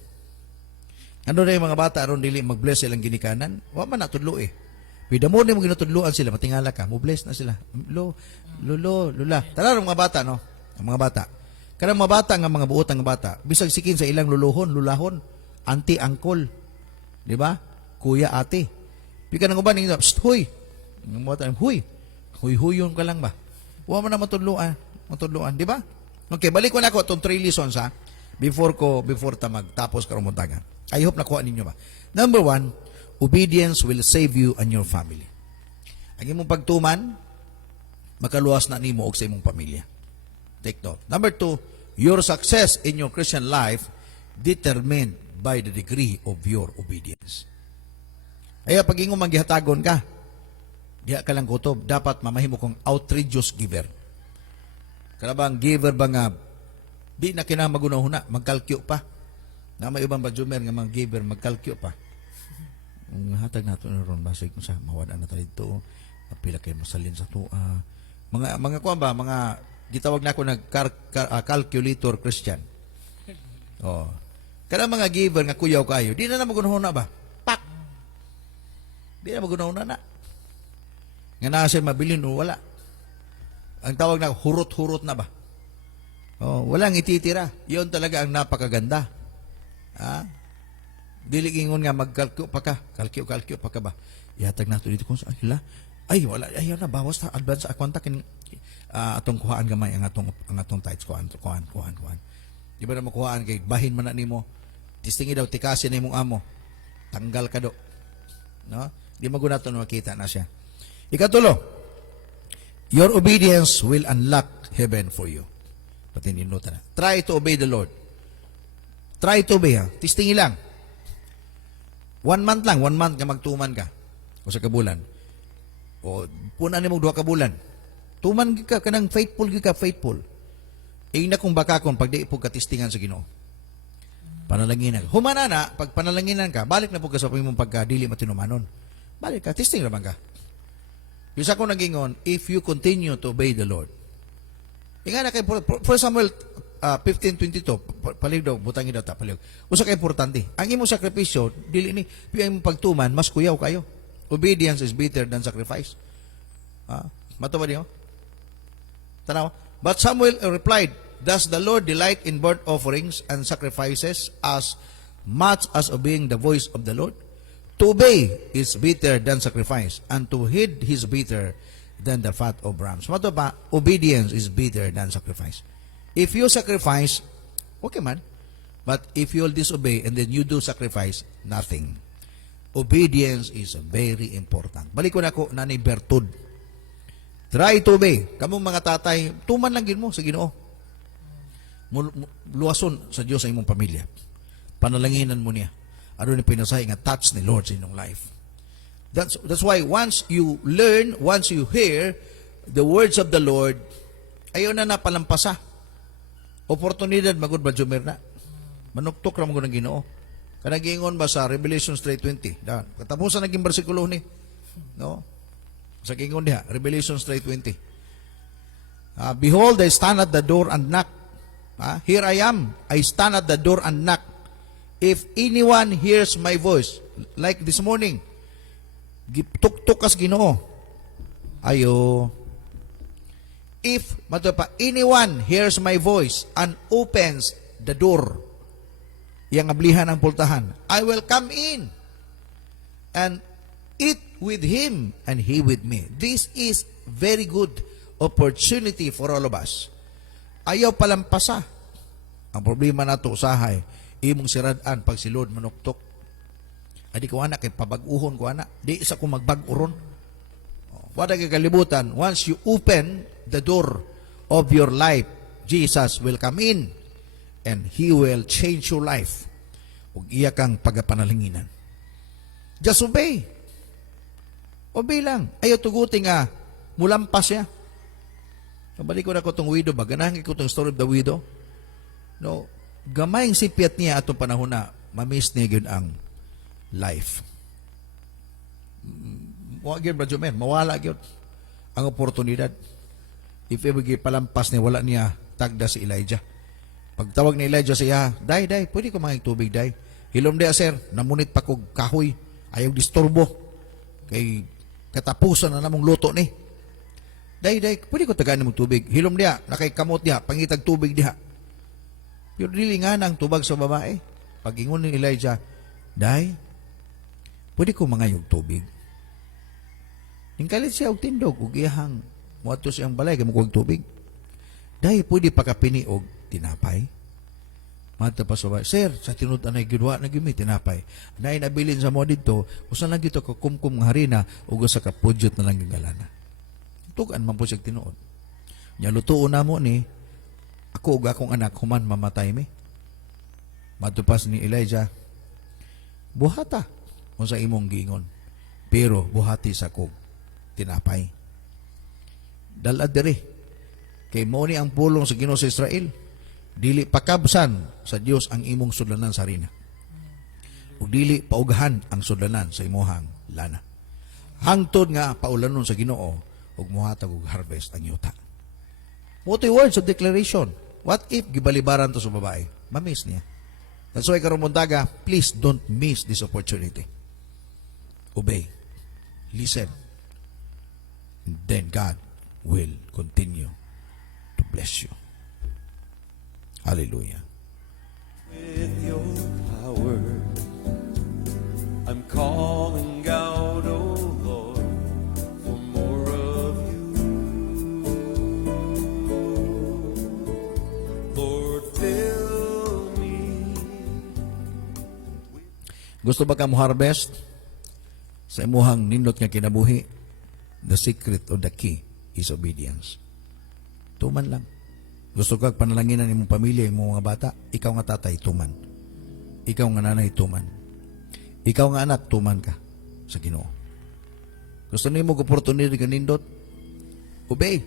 Ano na yung mga bata aron dili mag-bless silang ginikanan? Wa man natudlo eh. With the more na mo ginatudluan sila, matingala ka, mo bless na sila. Lula. Tara mga bata, no? Ang mga bata. Kanang mga bata nga mga buotang nga bata, bisag sikin sa ilang lulahon, auntie, uncle, di ba? Kuya, ate. Pika nang uban ninyo, huy. Ng mga tayo, huy-huyon ka lang ba? Huwag mo na matudluan, di ba? Okay, balik ko na ako itong 3 lessons ha, before ta magtapos karong muntagan. I hope nakuha ninyo ba. Number 1, obedience will save you and your family. Ang imong pagtuman, makaluwas na nimo og sa imong pamilya. Take note. Number 2, your success in your Christian life determined by the degree of your obedience. Ay pag ingong manggihatagon ka, diha ka lang kutob, dapat mamahimo kong outrageous giver. Karabang giver ba nga, di na kinamagunahuna, magkalkyo pa. Na may ibang bajumer nga mga giver, magkalkyo pa. Ang hatag nato na ron, basig mo sa mawala na tayo dito, pila kayo masalin sa tua. Mga kuha ba, mga gitawag na ako calculator Christian. Oh. Kada mga giver nga kuyaw kayo, di na magunahuna ba? Pak! Di na magunahuna na. Nga nasa mabilin o wala. Ang tawag na hurot-hurot na ba? Oh, walang ititira. Iyon talaga ang napakaganda. Ha? Dili ingon nga magkalkyo pa ka. Kalkyo pa ka ba? Ihatag nato dito kung sa ahila. Ay, wala. Ayaw na. Bawas na. Advance akwanta atong kuhaan gamay ang atong tithes. Kuhaan. Di ba na makuhaan kay bahin man na nimo. Tistingi daw, tikasin na imong amo. Tanggal ka do. No? Di magunaton makita na siya. Ikatulo, your obedience will unlock heaven for you. Pati ninuta na. Try to obey the Lord. Try to obey ha. Tistingi lang. 1 month lang. 1 month ka magtuman ka. O sa kabulan. O punan mo 2 kabulan. Tuman ka, kanang faithful ka, faithful. Na kung baka kung pag di po katistingan sa Ginoo. Panalanginan. Humana na, pag panalanginan ka, balik na po ka sa pamimong pagkadili matinumanon. Balik ka, testing naman ka. Yung sa kong nagingon, if you continue to obey the Lord. Nga na kay 1 Samuel 15:22, palig daw, butangin daw ta, palig. Usa ka importante. Ang imong sakripisyo, dili ni, yung imong pagtuman, mas kuyaw kayo. Obedience is better than sacrifice. Matuwa niyo? Tanaw. But Samuel replied, does the Lord delight in burnt offerings and sacrifices as much as obeying the voice of the Lord? To obey is better than sacrifice, and to heed is better than the fat of rams. Mato pa, obedience is better than sacrifice. If you sacrifice, okay man. But if you'll disobey and then you do sacrifice, nothing. Obedience is very important. Balik ko na ako, Nanay Bertud. Try to obey. Kamong mga tatay, tuman lang gin mo sa Ginoo. Luwason sa Diyos sa imong pamilya. Panalanginan mo niya. Ano ni pinasay nga touch ni Lord sa inyong life. That's why once you learn, once you hear the words of the Lord, ayaw na napalampasa. Oportunidad magud ba jumer na. Manuktok ra mo ng Ginoo. Kanagingon ba sa Revelation 3:20? Katapusan naging bersikulo ni. No? Sa kingon diha, Revelation 3:20. Behold, I stand at the door and knock. Here I am. I stand at the door and knock. If anyone hears my voice, like this morning, tuk-tuk kas Ginoo. Ayo. If, anyone hears my voice and opens the door, yang ablihan ang pultahan, I will come in and eat with him and he with me. This is very good opportunity for all of us. Ayaw palampasa. Ang problema nato usahay, imong siradan pag si Lord manuktok. Adi ko anak, kay pabag-uhon ko anak. Di isa ko magbag-uron. Wala kay kalibutan, once you open the door of your life, Jesus will come in and He will change your life. Ug iya kang pagapanalinginan. Just obey. Obey lang. Ayaw tuguti nga, mulampas siya. Nabalik ko na ko itong widow ba? Ganahan ko itong story of the widow. No, gamayng sipiat niya atong panahon na mamiss niya yun ang life. Wag yun, Brad Jomer, mawala yun ang oportunidad. If ever palampas niya, wala niya tagda si Elijah. Pagtawag ni Elijah siya, day, pwede ko manging tubig, day. Hilom dia, sir, namunit pa kog kahoy. Ayaw disturbo. Kay katapusan na namong luto ni. Day, pwede ko tagaan mong tubig. Hilom dia, nakay kamot dia, pangitag tubig dia. Pero dili nga nang tubag sa babae. Pag-ingon ni Elijah, Day, pwede ko mangayog tubig. Ningkalit siya og tindog, ug iyahang muadto siyang balay, kay mukog tubig. Day, pwede pa kapini og tinapay. Mata pa sa babae, Sir, sa tinud anay gidwa na gyud mi tinapay. Nay nabilin sa mo didto, usa lang gito ka kumkum nga harina ug usa ka pudyot na lang yung galana. Tugan man po siya tinuod. Nya lutuon na mo ni ako ug akong anak human mamatay mi. Matupas ni Elijah, buhata kung sa imong giingon, pero buhati sa kog tinapay. Dala diri kay mao ni ang pulong sa Ginoo sa Israel. Dili pakabsan sa Dios ang imong sudlanan sa harina. Ug dili paugahan ang sudlanan sa imuhang lana. Hangtod nga paulanon sa Ginoo ug mohatag og harvest ang yuta. Motoy words of declaration. What if gibalibaran to sa babae? Mamiss niya. That's why karong buntaga, please don't miss this opportunity. Obey. Listen. And then God will continue to bless you. Hallelujah. With your power, I'm calling out, oh Lord, for more of you. Lord, fill me. Gusto ba ka mo harvest sa imuhang nindot nga kinabuhi? The secret or the key is obedience. Tuman lang. Gusto kag panalanginan imong pamilya, imong mga bata, ikaw nga tatay, tuman. Ikaw nga nanay, tuman. Ikaw nga anak, tuman ka sa Ginoo. Gusto nimo og opportunity ka nindot? Obey.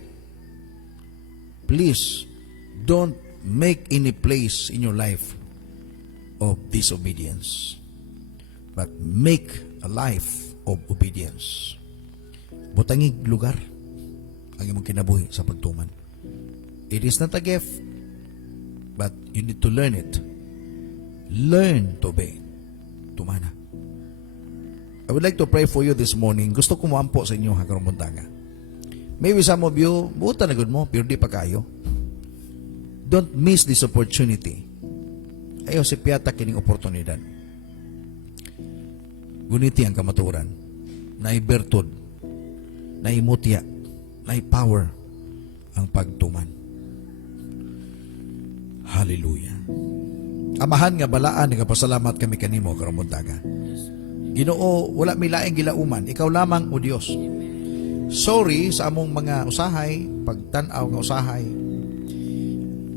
Please, don't make any place in your life of disobedience, but make a life of obedience. Butangig lugar ang imong kinabuhi sa pagtuman. It is not a gift, but you need to learn it. Learn to obey. Tumana. I would like to pray for you this morning. Gusto ko moampo sa inyo karong buntaga. Maybe some of you, buta na gud mo, pero di pa kayo. Don't miss this opportunity. Ayaw si piyata kining oportunidad. Guniti ang kamaturan. Na'y bertod. Na'y mutya. Na'y power ang pagtuman. Hallelujah. Amahan nga balaan nga pasalamat kami kanimo karong buntaga. Ginoo, wala mi laing gilauman, ikaw lamang o Dios. Sorry sa among mga usahay, pagtan-aw nga usahay.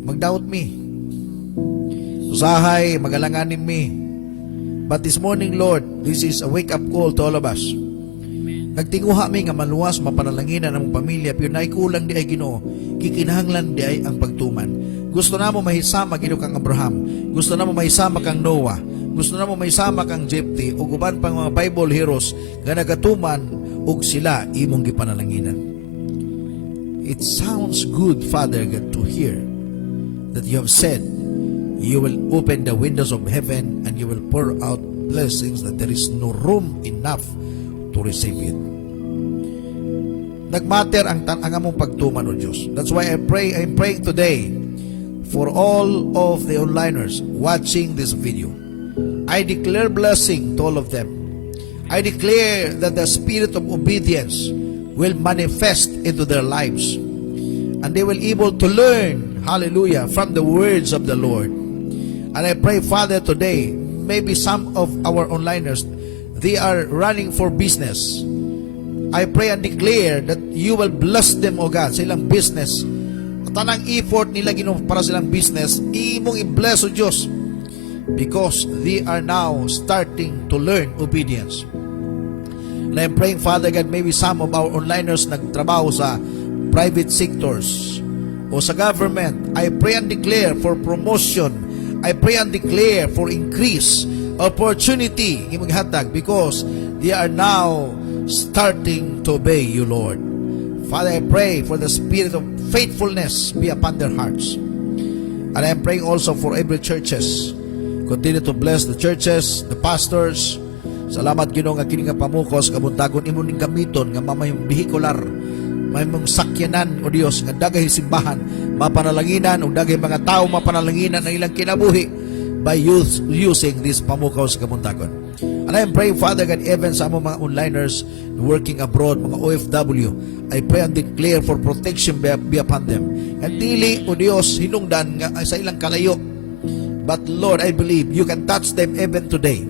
Magdaot mi. Usahay, magalanganin mi. But this morning, Lord, this is a wake-up call to all of us. Nagtinguha mi nga maluwas mapanalanginan ang pamilya, pero naikulang di ay Ginoo, kikinahanglan di ay ang pagtuman. Gusto na mo mahisama Ginoo kang Abraham. Gusto na mo mahisama kang Noah. Gusto na mo mahisama kang Jephthah ug uban pang mga Bible heroes nga nagatuman ug sila imong gipanalanginan. It sounds good, Father God, to hear that you have said you will open the windows of heaven and you will pour out blessings that there is no room enough to receive it. Nagmatter ang among pagtuman o Diyos. That's why I'm praying today for all of the onliners watching this video. I declare blessing to all of them. I declare that the spirit of obedience will manifest into their lives. And they will able to learn, hallelujah, from the words of the Lord. And I pray, Father, today, maybe some of our onliners, they are running for business. I pray and declare that you will bless them, O God, sa ilang business. At anang effort nila Ginoo para sa ilang business, imong i-bless, O Diyos, because they are now starting to learn obedience. And I'm praying, Father God, maybe some of our onliners nagtrabaho sa private sectors o sa government. I pray and declare for promotion. I pray and declare for increase, opportunity, imong hatag, because they are now starting to obey you, Lord. Father, I pray for the spirit of faithfulness be upon their hearts. And I am praying also for every churches. Continue to bless the churches, the pastors. Salamat Ginoo nga kini nga pamukos kabuntagon imo ning gamiton nga mamay vehicular may mong sakyanan, o Dios, nga dagay simbahan, mapanalanginan, o dagay mga tao mapanalanginan ang ilang kinabuhi by using this pamukaw sa kamuntagon. And I am praying, Father God, even sa among mga onliners working abroad, mga OFW, I pray and declare for protection be upon them. And dili, o Dios, hinungdan nga sa ilang kalayo. But Lord, I believe you can touch them even today.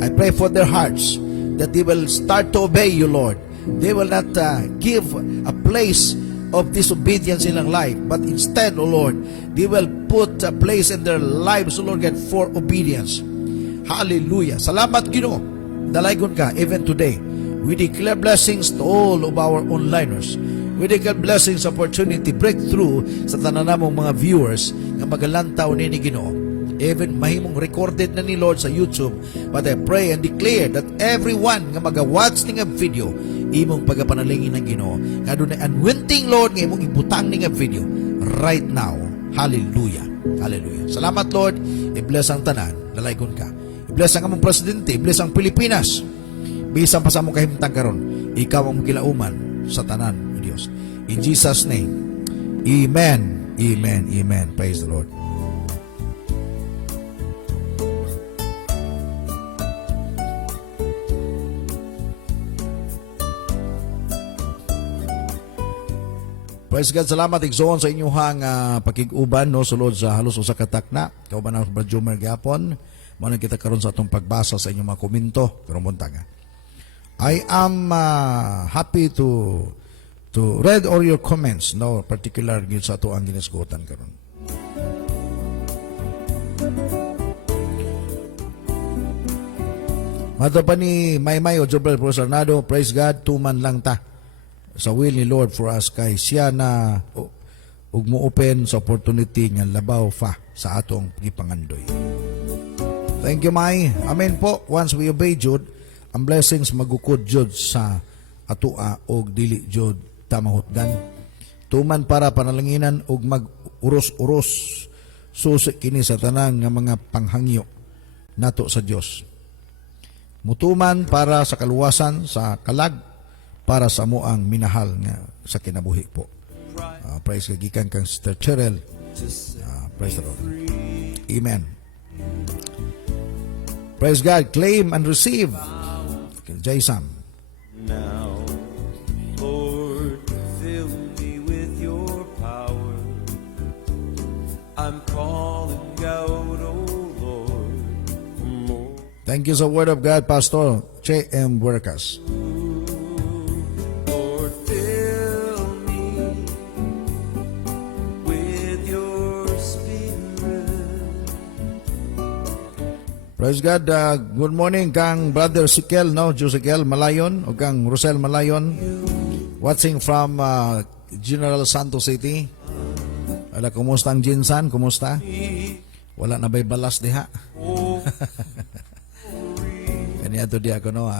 I pray for their hearts that they will start to obey you, Lord. They will not give a place of disobedience in their life, but instead, O Lord, they will put a place in their lives, O Lord God, for obedience. Hallelujah. Salamat, Ginoo. Dalaygon ka, even today. We declare blessings to all of our onliners. We declare blessings, opportunity, breakthrough sa tanan namong mga viewers nga magalantaw ni Ginoo. Even mahimong recorded na ni Lord sa YouTube. But I pray and declare that everyone nga mag-watch ni nga video, imong pagapanalingin ng Ginoo. Nga doon na anointing, Lord, nga imong ibutang ni nga video right now. Hallelujah. Hallelujah. Salamat, Lord. I-bless ang tanan. Lalaygon ka. I-bless ang among presidente. I-bless ang Pilipinas. Bisan pa sa among kahimtang karon, ikaw ang kilauman sa tanan, o Dios. In Jesus' name. Amen. Amen. Amen. Praise the Lord. Praise God, salamat igsoon sa inyong pakig-uban no sulod sa halos usa ka takna. Kauban ang Brad Jomer gyapon. Mao na kita karon sa atong pagbasa sa inyong mga komento karong buntag. I am happy to read all your comments no particular gyud sa ato ang ginisgutan karon. Mato pa ni Maymay o Jobrel Prosarnado, praise God, tuman lang ta sa will ni Lord for us kay siya na ug mo-open sa opportunity nga labaw fa sa atong gipangandoy. Thank you, May. Amen po. Once we obey Jud, ang blessings magukod Jud sa atua og dili Jud tamahutdan. Tuman para panalanginan og mag-uros-uros susi kini sa tanan nga mga panghangyo nato sa Dios. Mutuman para sa kaluwasan sa kalag para sa moang minahal nga sa kinabuhi po. Praise kagikan kang Sister Cheryl. Praise the Lord. Amen. Praise God. Claim and receive. Jai Sam. Now, Lord, fill me with your power. I'm calling out, oh Lord, for more. Thank you sa word of God, Pastor Che M. Workas. Lord, fill me with your spirit. Praise God. Good morning kang Brother Sikel, no? Josikel Malayon o kang Rosel Malayon. Watching from General Santos City. Ala, kumusta ang Jinsan? Kumusta? Wala na ba'y balas diha? Kanya to di ako, no?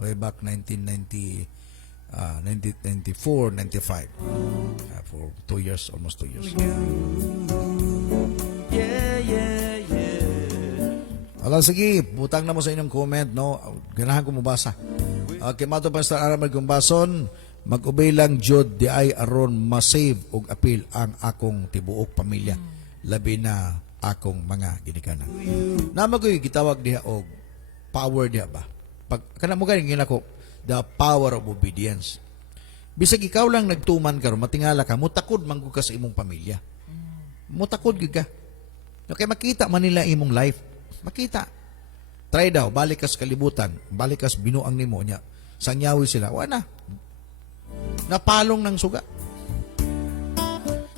Way back 1994, 95. For 2 years, almost 2 years. Yeah, yeah, yeah. Alam, sige, butang na mo sa inyong comment, no? Ganahan ko mabasa. Okay, mato pa sa Aramag Gumbason, mag-obey lang Jud di ay aron masave og appeal ang akong tibuok pamilya. Labi na akong mga ginikanan. Namagoy gitawag diha og power diha ba? Pag kana mo ganing ginako, the power of obedience. Bisag ikaw lang nagtuman karon, matingala ka, mutakod man ka sa imong pamilya. Mutakod gyud ka. Okay, makita man nila imong life. Makita. Try daw, balik kas kalibutan, balik kas binuang nimo nya. Sangyawi sila, wala na. Napalong ng suga.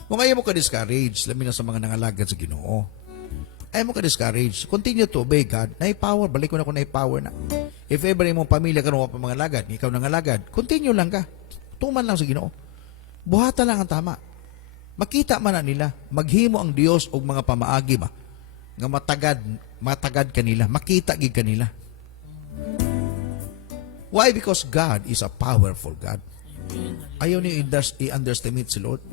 Kung ayaw mo ka-discourage, lamin na sa mga nangalagad sa Ginoo. Ayaw mo ka-discourage. Continue to obey God. Na-power, balik ko na kung na-power na. If ever imong pamilya ka pa mga lagad, ikaw nangalagad, continue lang ka. Tuman lang sa Ginoo. Buhata lang ang tama. Makita man na nila, maghimo ang Dios og mga pamaagi ba nga matagad kanila, makita gid kanila. Why? Because God is a powerful God. Ayaw niyo i-underestimate si Lord.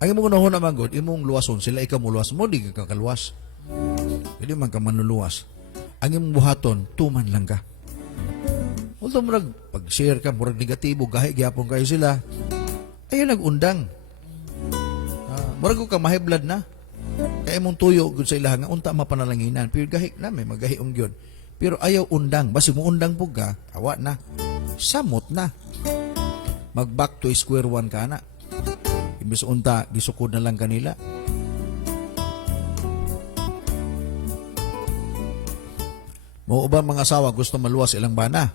Ayaw mo kunahon naman God, imong luwason sila, ikaw mo luwas mo, di ka kaluwas. Hindi man ka manluluwas. ang imong buhaton tuman lang ka. Although murag pag-share ka murag negatibo gahi gyapon kayo sila. Ayo nag-undang. Murag ko ka mahiblad na. Kaya mong tuyo gud sa ilaha nga unta mapanalanginan. Pero gahi na may magahiong gyud. Pero ayaw undang. Basi mo undang pug ka, awa na. Samot na. Mag back to square one ka na. Imbes unta gisukod na lang kanila. Mo ba mga asawa gusto maluwas ilang bana?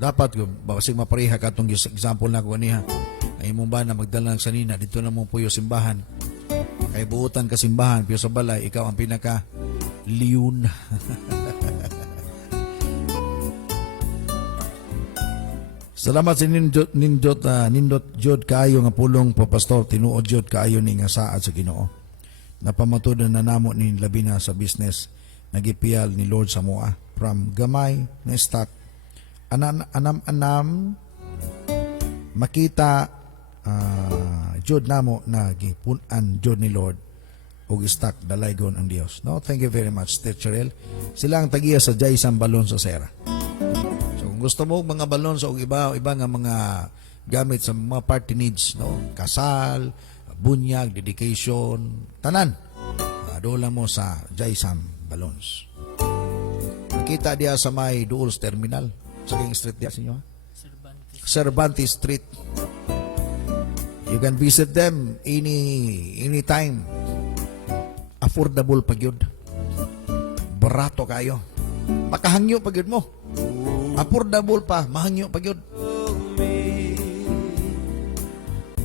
Dapat basig mapareha ka itong example na ko niya. Ay mong bana magdala ng sanina dito na mong puyo simbahan. Kay buutan ka simbahan pero sa balay ikaw ang pinaka liun. Salamat sa nindot jud kaayo nga pulong po pastor tinuod jud kaayo ni nga saad sa Ginoo. Napamatudan na namo ni labi na sa business nagipiyal ni Lord Samoa from gamay na stock anam makita jud namo na gipunan jud ni Lord og stock dalaygon ang Dios. No, thank you very much Teacher. Sila ang tagiya sa Jaisam Balon sa Sera. So kung gusto mo mga balon sa iba nga mga gamit sa mga party needs, no, kasal, bunyag, dedication, tanan. Doon lang mo sa Jaisam Balons. Nakita diya sa may Duals Terminal sa King Street diya sa inyo. Cervantes Street. You can visit them anytime. Affordable pa yun. Barato kayo. Makahangyo pa yun mo. Affordable pa, mahangyo pa yun.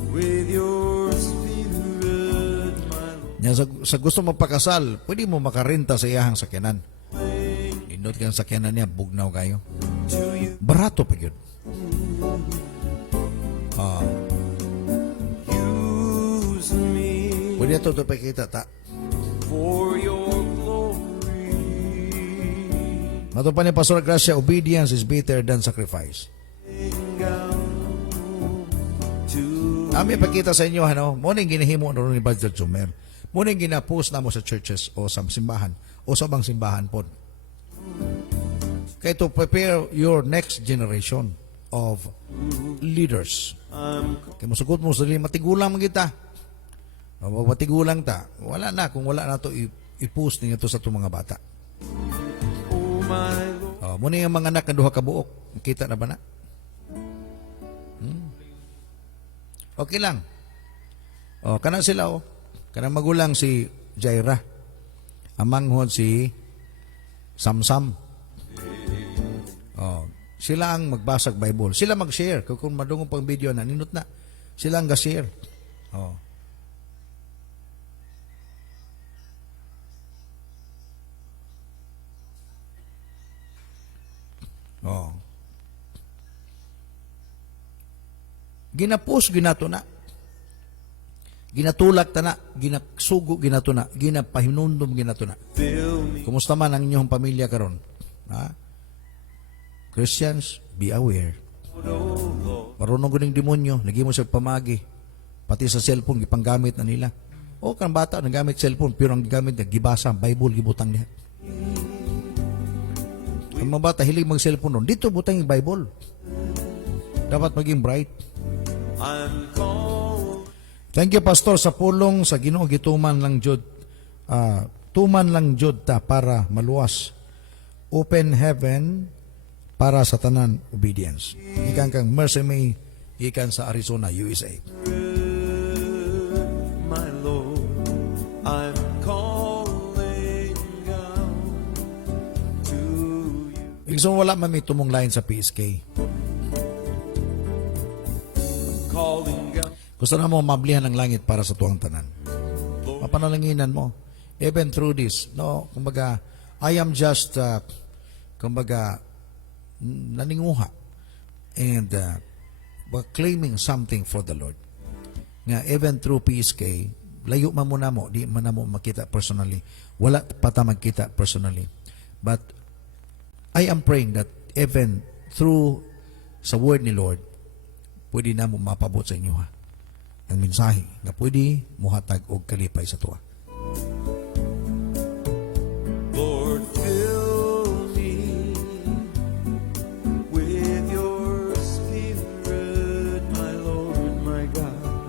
With your spirit, my Lord. Nya sa gusto magpakasal, pwede mo makarenta sa iyahang sakyanan. Nindot kang sakyanan niya, bugnaw kayo. Barato pa yun. Use me Pwede ito pakita ta. for your glory. Mato pa ni Pastor Gracia, obedience is better than sacrifice. Ami pakita sa inyo, ano, muning ginahimo ron ni Brother Jumer. Muning ginapost na mo sa churches o sa simbahan o sa bang simbahan po. Kaya to prepare your next generation of leaders. Kaya masugot mo sa matigulang mo kita. Matigulang ta. Wala na. Kung wala na to, i-post ninyo to sa itong mga bata. Oh my Lord. Muna yung mga anak na duha ka buok. Kita na ba na? Okay lang. Kana sila Kanang magulang si Jaira. Amanghon si Samsam. Sila ang magbasag Bible. Sila mag-share. Kung madungong pang video na, ninot na. Sila ang ga-share. Ginapos, ginato na. Ginatulak ta na. Ginasugo, ginato na. Ginapahinundom, ginato na. Kumusta man ang inyong pamilya karon? Ha? Christians, be aware. Marunong ko ng demonyo, lagi mo sa pamagi. Pati sa cellphone, gipanggamit na nila. Kan bata, nagamit cellphone, pero ang gamit niya, gibasa, Bible, gibutang niya. Ang mga bata, hilig mag-cellphone nun, dito butang yung Bible. Dapat maging bright. Thank you, Pastor, sa pulong sa Ginoo gituman lang jud. Tuman lang jud ta para maluwas. Open heaven para sa tanan obedience. Ikan kang Mercy May, ikan sa Arizona, USA. My Lord, I'm calling out to you. So wala man may tumong line sa PSK. Calling out. Gusto na mo mablihan ng langit para sa tuwang tanan. Mapanalanginan mo. Even through this, no, kumbaga, I am just, kumbaga, naninguha and claiming something for the Lord. Nga, even through PSK, layo man muna mo, di man na mo makita personally. Wala pa ta magkita personally. But, I am praying that even through sa word ni Lord, pwede na mo mapabot sa inyo ha. Ang mensahe na pwede muhatag og kalipay sa tuwa. Lord, fill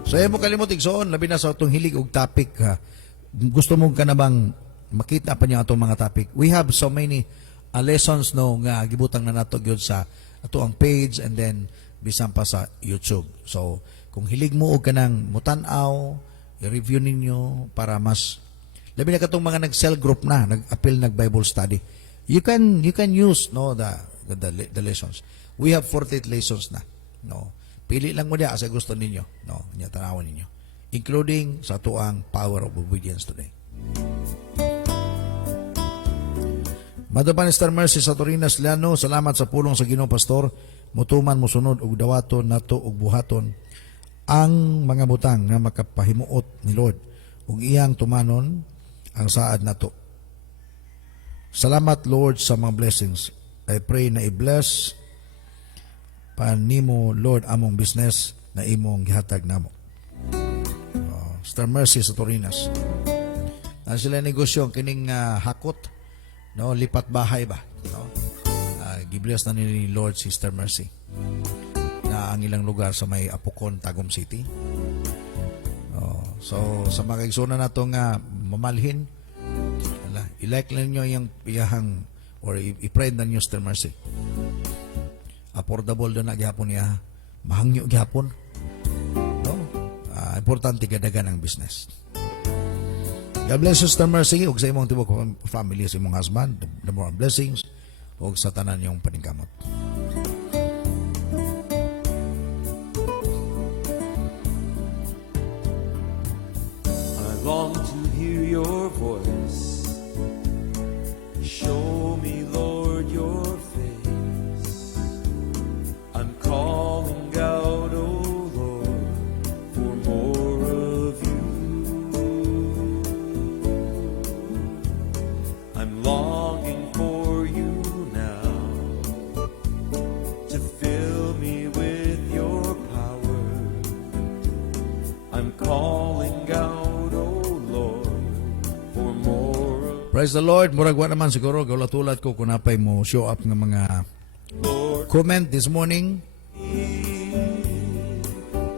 So mo kalimot igsoon labi na sa atong hilig og topic ha. Gusto mo ka na bang makita pa niya atong mga topic? We have so many lessons no nga gibutang na nato gyud sa ato ang page and then bisan pa sa YouTube. So kung hilig mo og kanang mutan-aw, i-review ninyo para mas labi na katong mga nag-cell group na, nag-appeal nag-Bible study. You can use no the lessons. We have 48 lessons na. No. Pili lang mo diya sa gusto ninyo. No, nya tanawan ninyo. Including sa tuang power of obedience today. Madapan Star Mercy sa Torinas Liano, salamat sa pulong sa Ginoo Pastor. Mutuman musunod og dawaton nato og buhaton ang mga butang nga makapahimuot ni Lord ug iyang tumanon ang saad nato. Salamat Lord sa mga blessings. I pray na i-bless panimo Lord among business na imong gihatag namo. Star Mercy sa Torinas. Na sila negosyo kining hakot no lipat bahay ba no. Gibless na ni Lord si Star Mercy na ang ilang lugar sa may Apocon, Tagum City. So sa mga kaigsunan nato nga mamalhin i-like lang nyo yung iyahang or i-friend na nyo Star Mercy. Affordable doon na gihapon niya. Mahangyo gihapon. No? Importante gadagan ang business. God bless you Star Mercy ug sa imong tibok family, sa imong husband, the more blessings ug sa tanan yung paningkamot. I long to hear your voice. Show me, Lord, your face. I'm calling out, oh Lord, for more of you. I'm longing for you now to fill me with your power. I'm calling out, oh Lord, for more of Praise the Lord. Murag wa naman siguro gawlat-ulat ko kung napay mo show up ng mga Lord. comment this morning.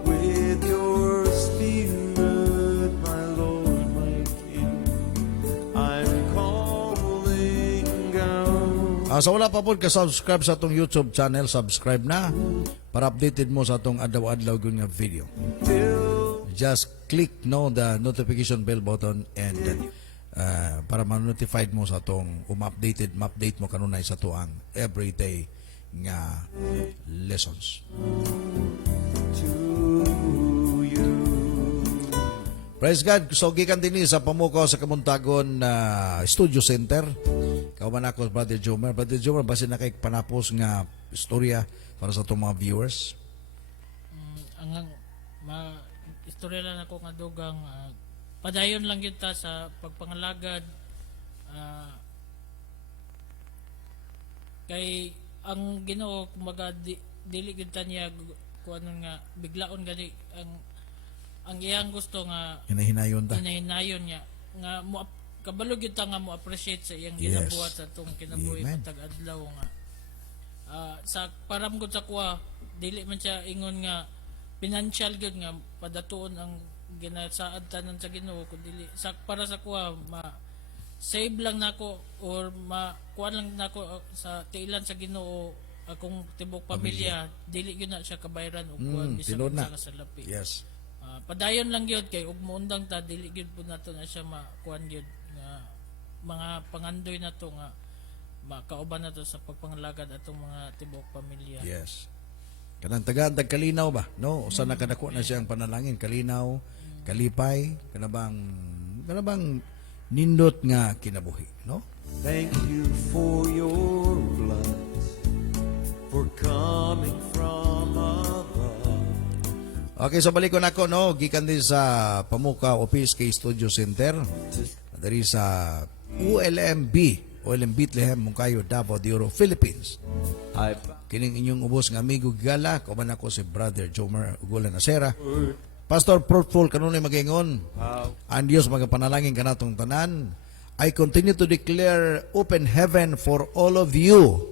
With your spirit, my Lord, my King, I'm calling out. Sa wala pa po ka-subscribe sa atong YouTube channel, subscribe na para updated mo sa atong adlaw-adlaw yung video. Just click the notification bell button and para ma-notified mo sa atong ma-update mo kanunay sa tuang everyday nga lessons. To you. Praise God. So gikan din sa pamukaw sa Kamuntagon Studio Center. Kauban ako Brother Jomer. Brother Jomer, basi na kay panapos nga istorya para sa itong mga viewers. Ang istorya lang ako nga dugang padayon lang yun ta sa pagpangalagad kay ang Ginoo kumaga dili gyud ta niya kuanon nga biglaon gani ang iyang gusto nga Hinahinayon ta. hinahinayon niya nga mo kabalo gyud ta nga mo appreciate sa iyang Yes. ginabuhat sa tong kinabuhi Amen. matag adlaw nga sa param gud sa kuha dili man siya ingon nga financial gud nga padatuon ang ginasaad tanan sa Ginoo kundi para sa kuha save lang nako or kuan lang nako sa tiilan sa Ginoo akong tibok pamilya dili gyud na siya kabayran og kuan bisan tinod na. sa kasalapi. Yes. Padayon lang gyud kay ug muundang ta dili gyud po nato na siya makuan gyud nga mga pangandoy nato nga makauban nato sa pagpangalagad atong mga tibok pamilya. Yes. Kanang taga kalinaw ba? No, usa na kadako na siyang panalangin, kalinaw, kalipay, kanabang nindot nga kinabuhi, no? Thank you for your blood, for coming from above. Okay, so balik ko na ko, no? Gikan din sa Pamukaw Office kay Studio Center. Dari sa ULMB Bethlehem, Moncayo, Davao de Oro, Philippines. I Kining inyong ubos nga amigo gala, kauban ako si Brother Jomer Ugolan Acera. Pastor Fruitful kanunay magingon. Ang Dios magapanalangin kanatong tanan. I continue to declare open heaven for all of you.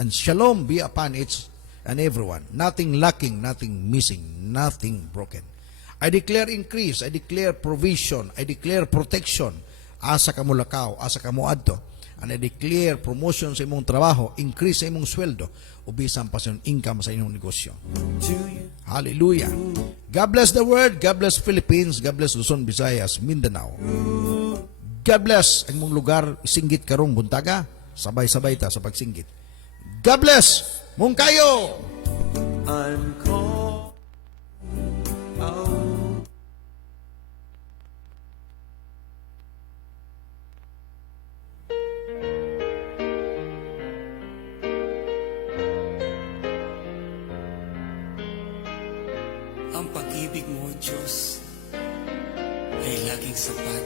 And shalom be upon each and everyone. Nothing lacking, nothing missing, nothing broken. I declare increase, I declare provision, I declare protection. Asa ka mo lakaw, asa ka mo adto. And I declare promotion sa imong trabaho, increase sa imong sweldo, o bisan pa sa imong income sa inyong negosyo. to you. Hallelujah. God bless the world, God bless Philippines, God bless Luzon, Visayas, Mindanao. God bless ang mong lugar, singgit karong buntaga, sabay-sabay ta sa pagsinggit. God bless mong kayo. I'm called out. Ang pag-ibig mo, Diyos, ay laging sapat.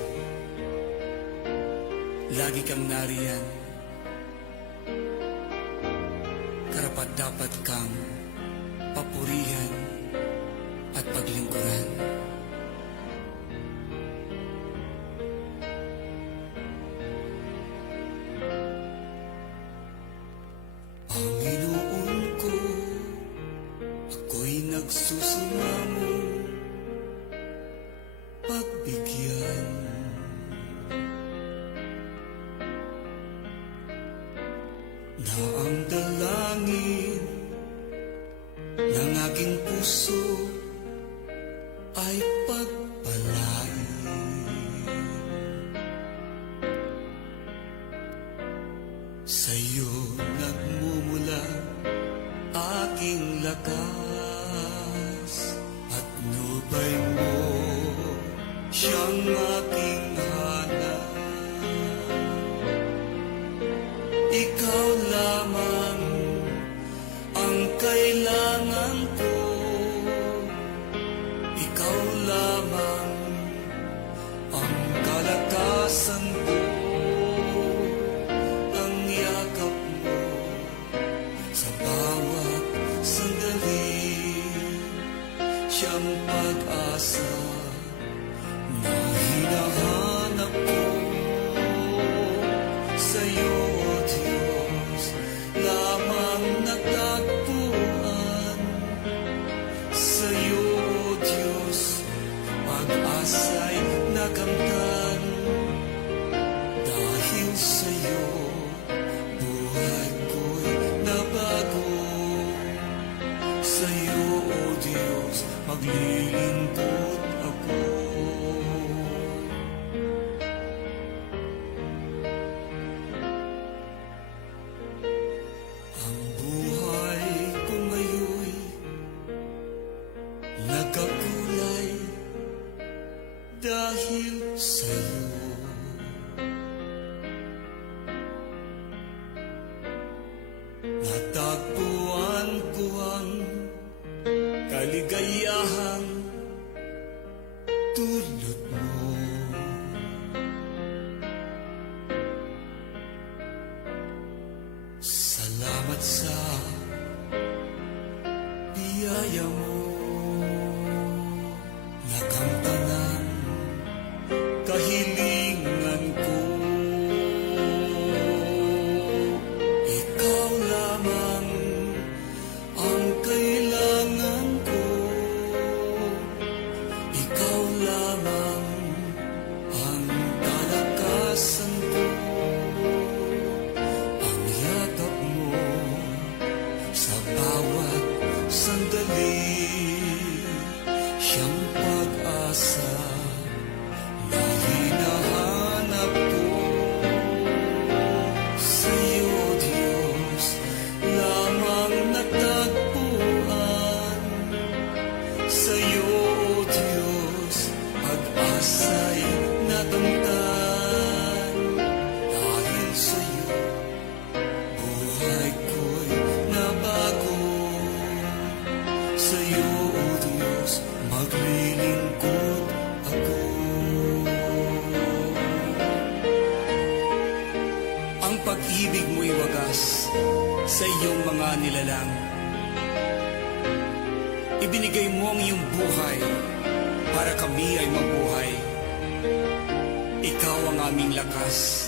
Lagi kang nariyan. Karapat-dapat kang papurihan at paglingkuran. Panginoon ko, ako'y nagsusumamo, pagbigyan. Na ang dalangin ng aking puso ay pagpalain. Sa'yo nagmumula aking lakas at nubay mo siyang aking hanap. Ikaw lamang ang kailangan ko. Ikaw lamang ang kalakasan ko. Ang yakap mo sa bawat sandali, siyang pag-asa na hinahanap ko. Sa'yo, O Diyos, lamang natagpuan. Sa'yo, O Diyos, pag-asa'y nakamtan. Dahil sa'yo, buhay ko'y nabago. Sa'yo, O Diyos, maglilingkod ako. Ang buhay ko ngayon'y nagkakulay dahil sa'yo. Natagpuan ko ang kaligayahang tulad mo. Salamat sa biyaya mo. Nakamtan ang kahilingan ko. Ikaw lamang ang kailangan ko. Ikaw lamang ang kalakasan ko. Ang yakap mo sa bawat sandali, siyang pag-asa na hinahanap ko. Sa'yo, Diyos, lamang natagpuan. Sa'yo, Diyos, pag-asa'y natamtan. Dahil sa'yo, buhay ko'y nabago. Sa'yo, O Diyos, maglilingkod ako. Ang pag-ibig mo'y wagas sa iyong mga nilalang. Ibinigay mo ang iyong buhay para kami ay mabuhay. Ikaw ang aming lakas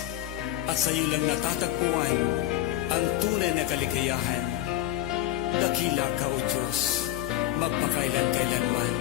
at sa iyo lang natatagpuan ang tunay na kaligayahan. Dakila ka, O Diyos, magpakailan-kailanman.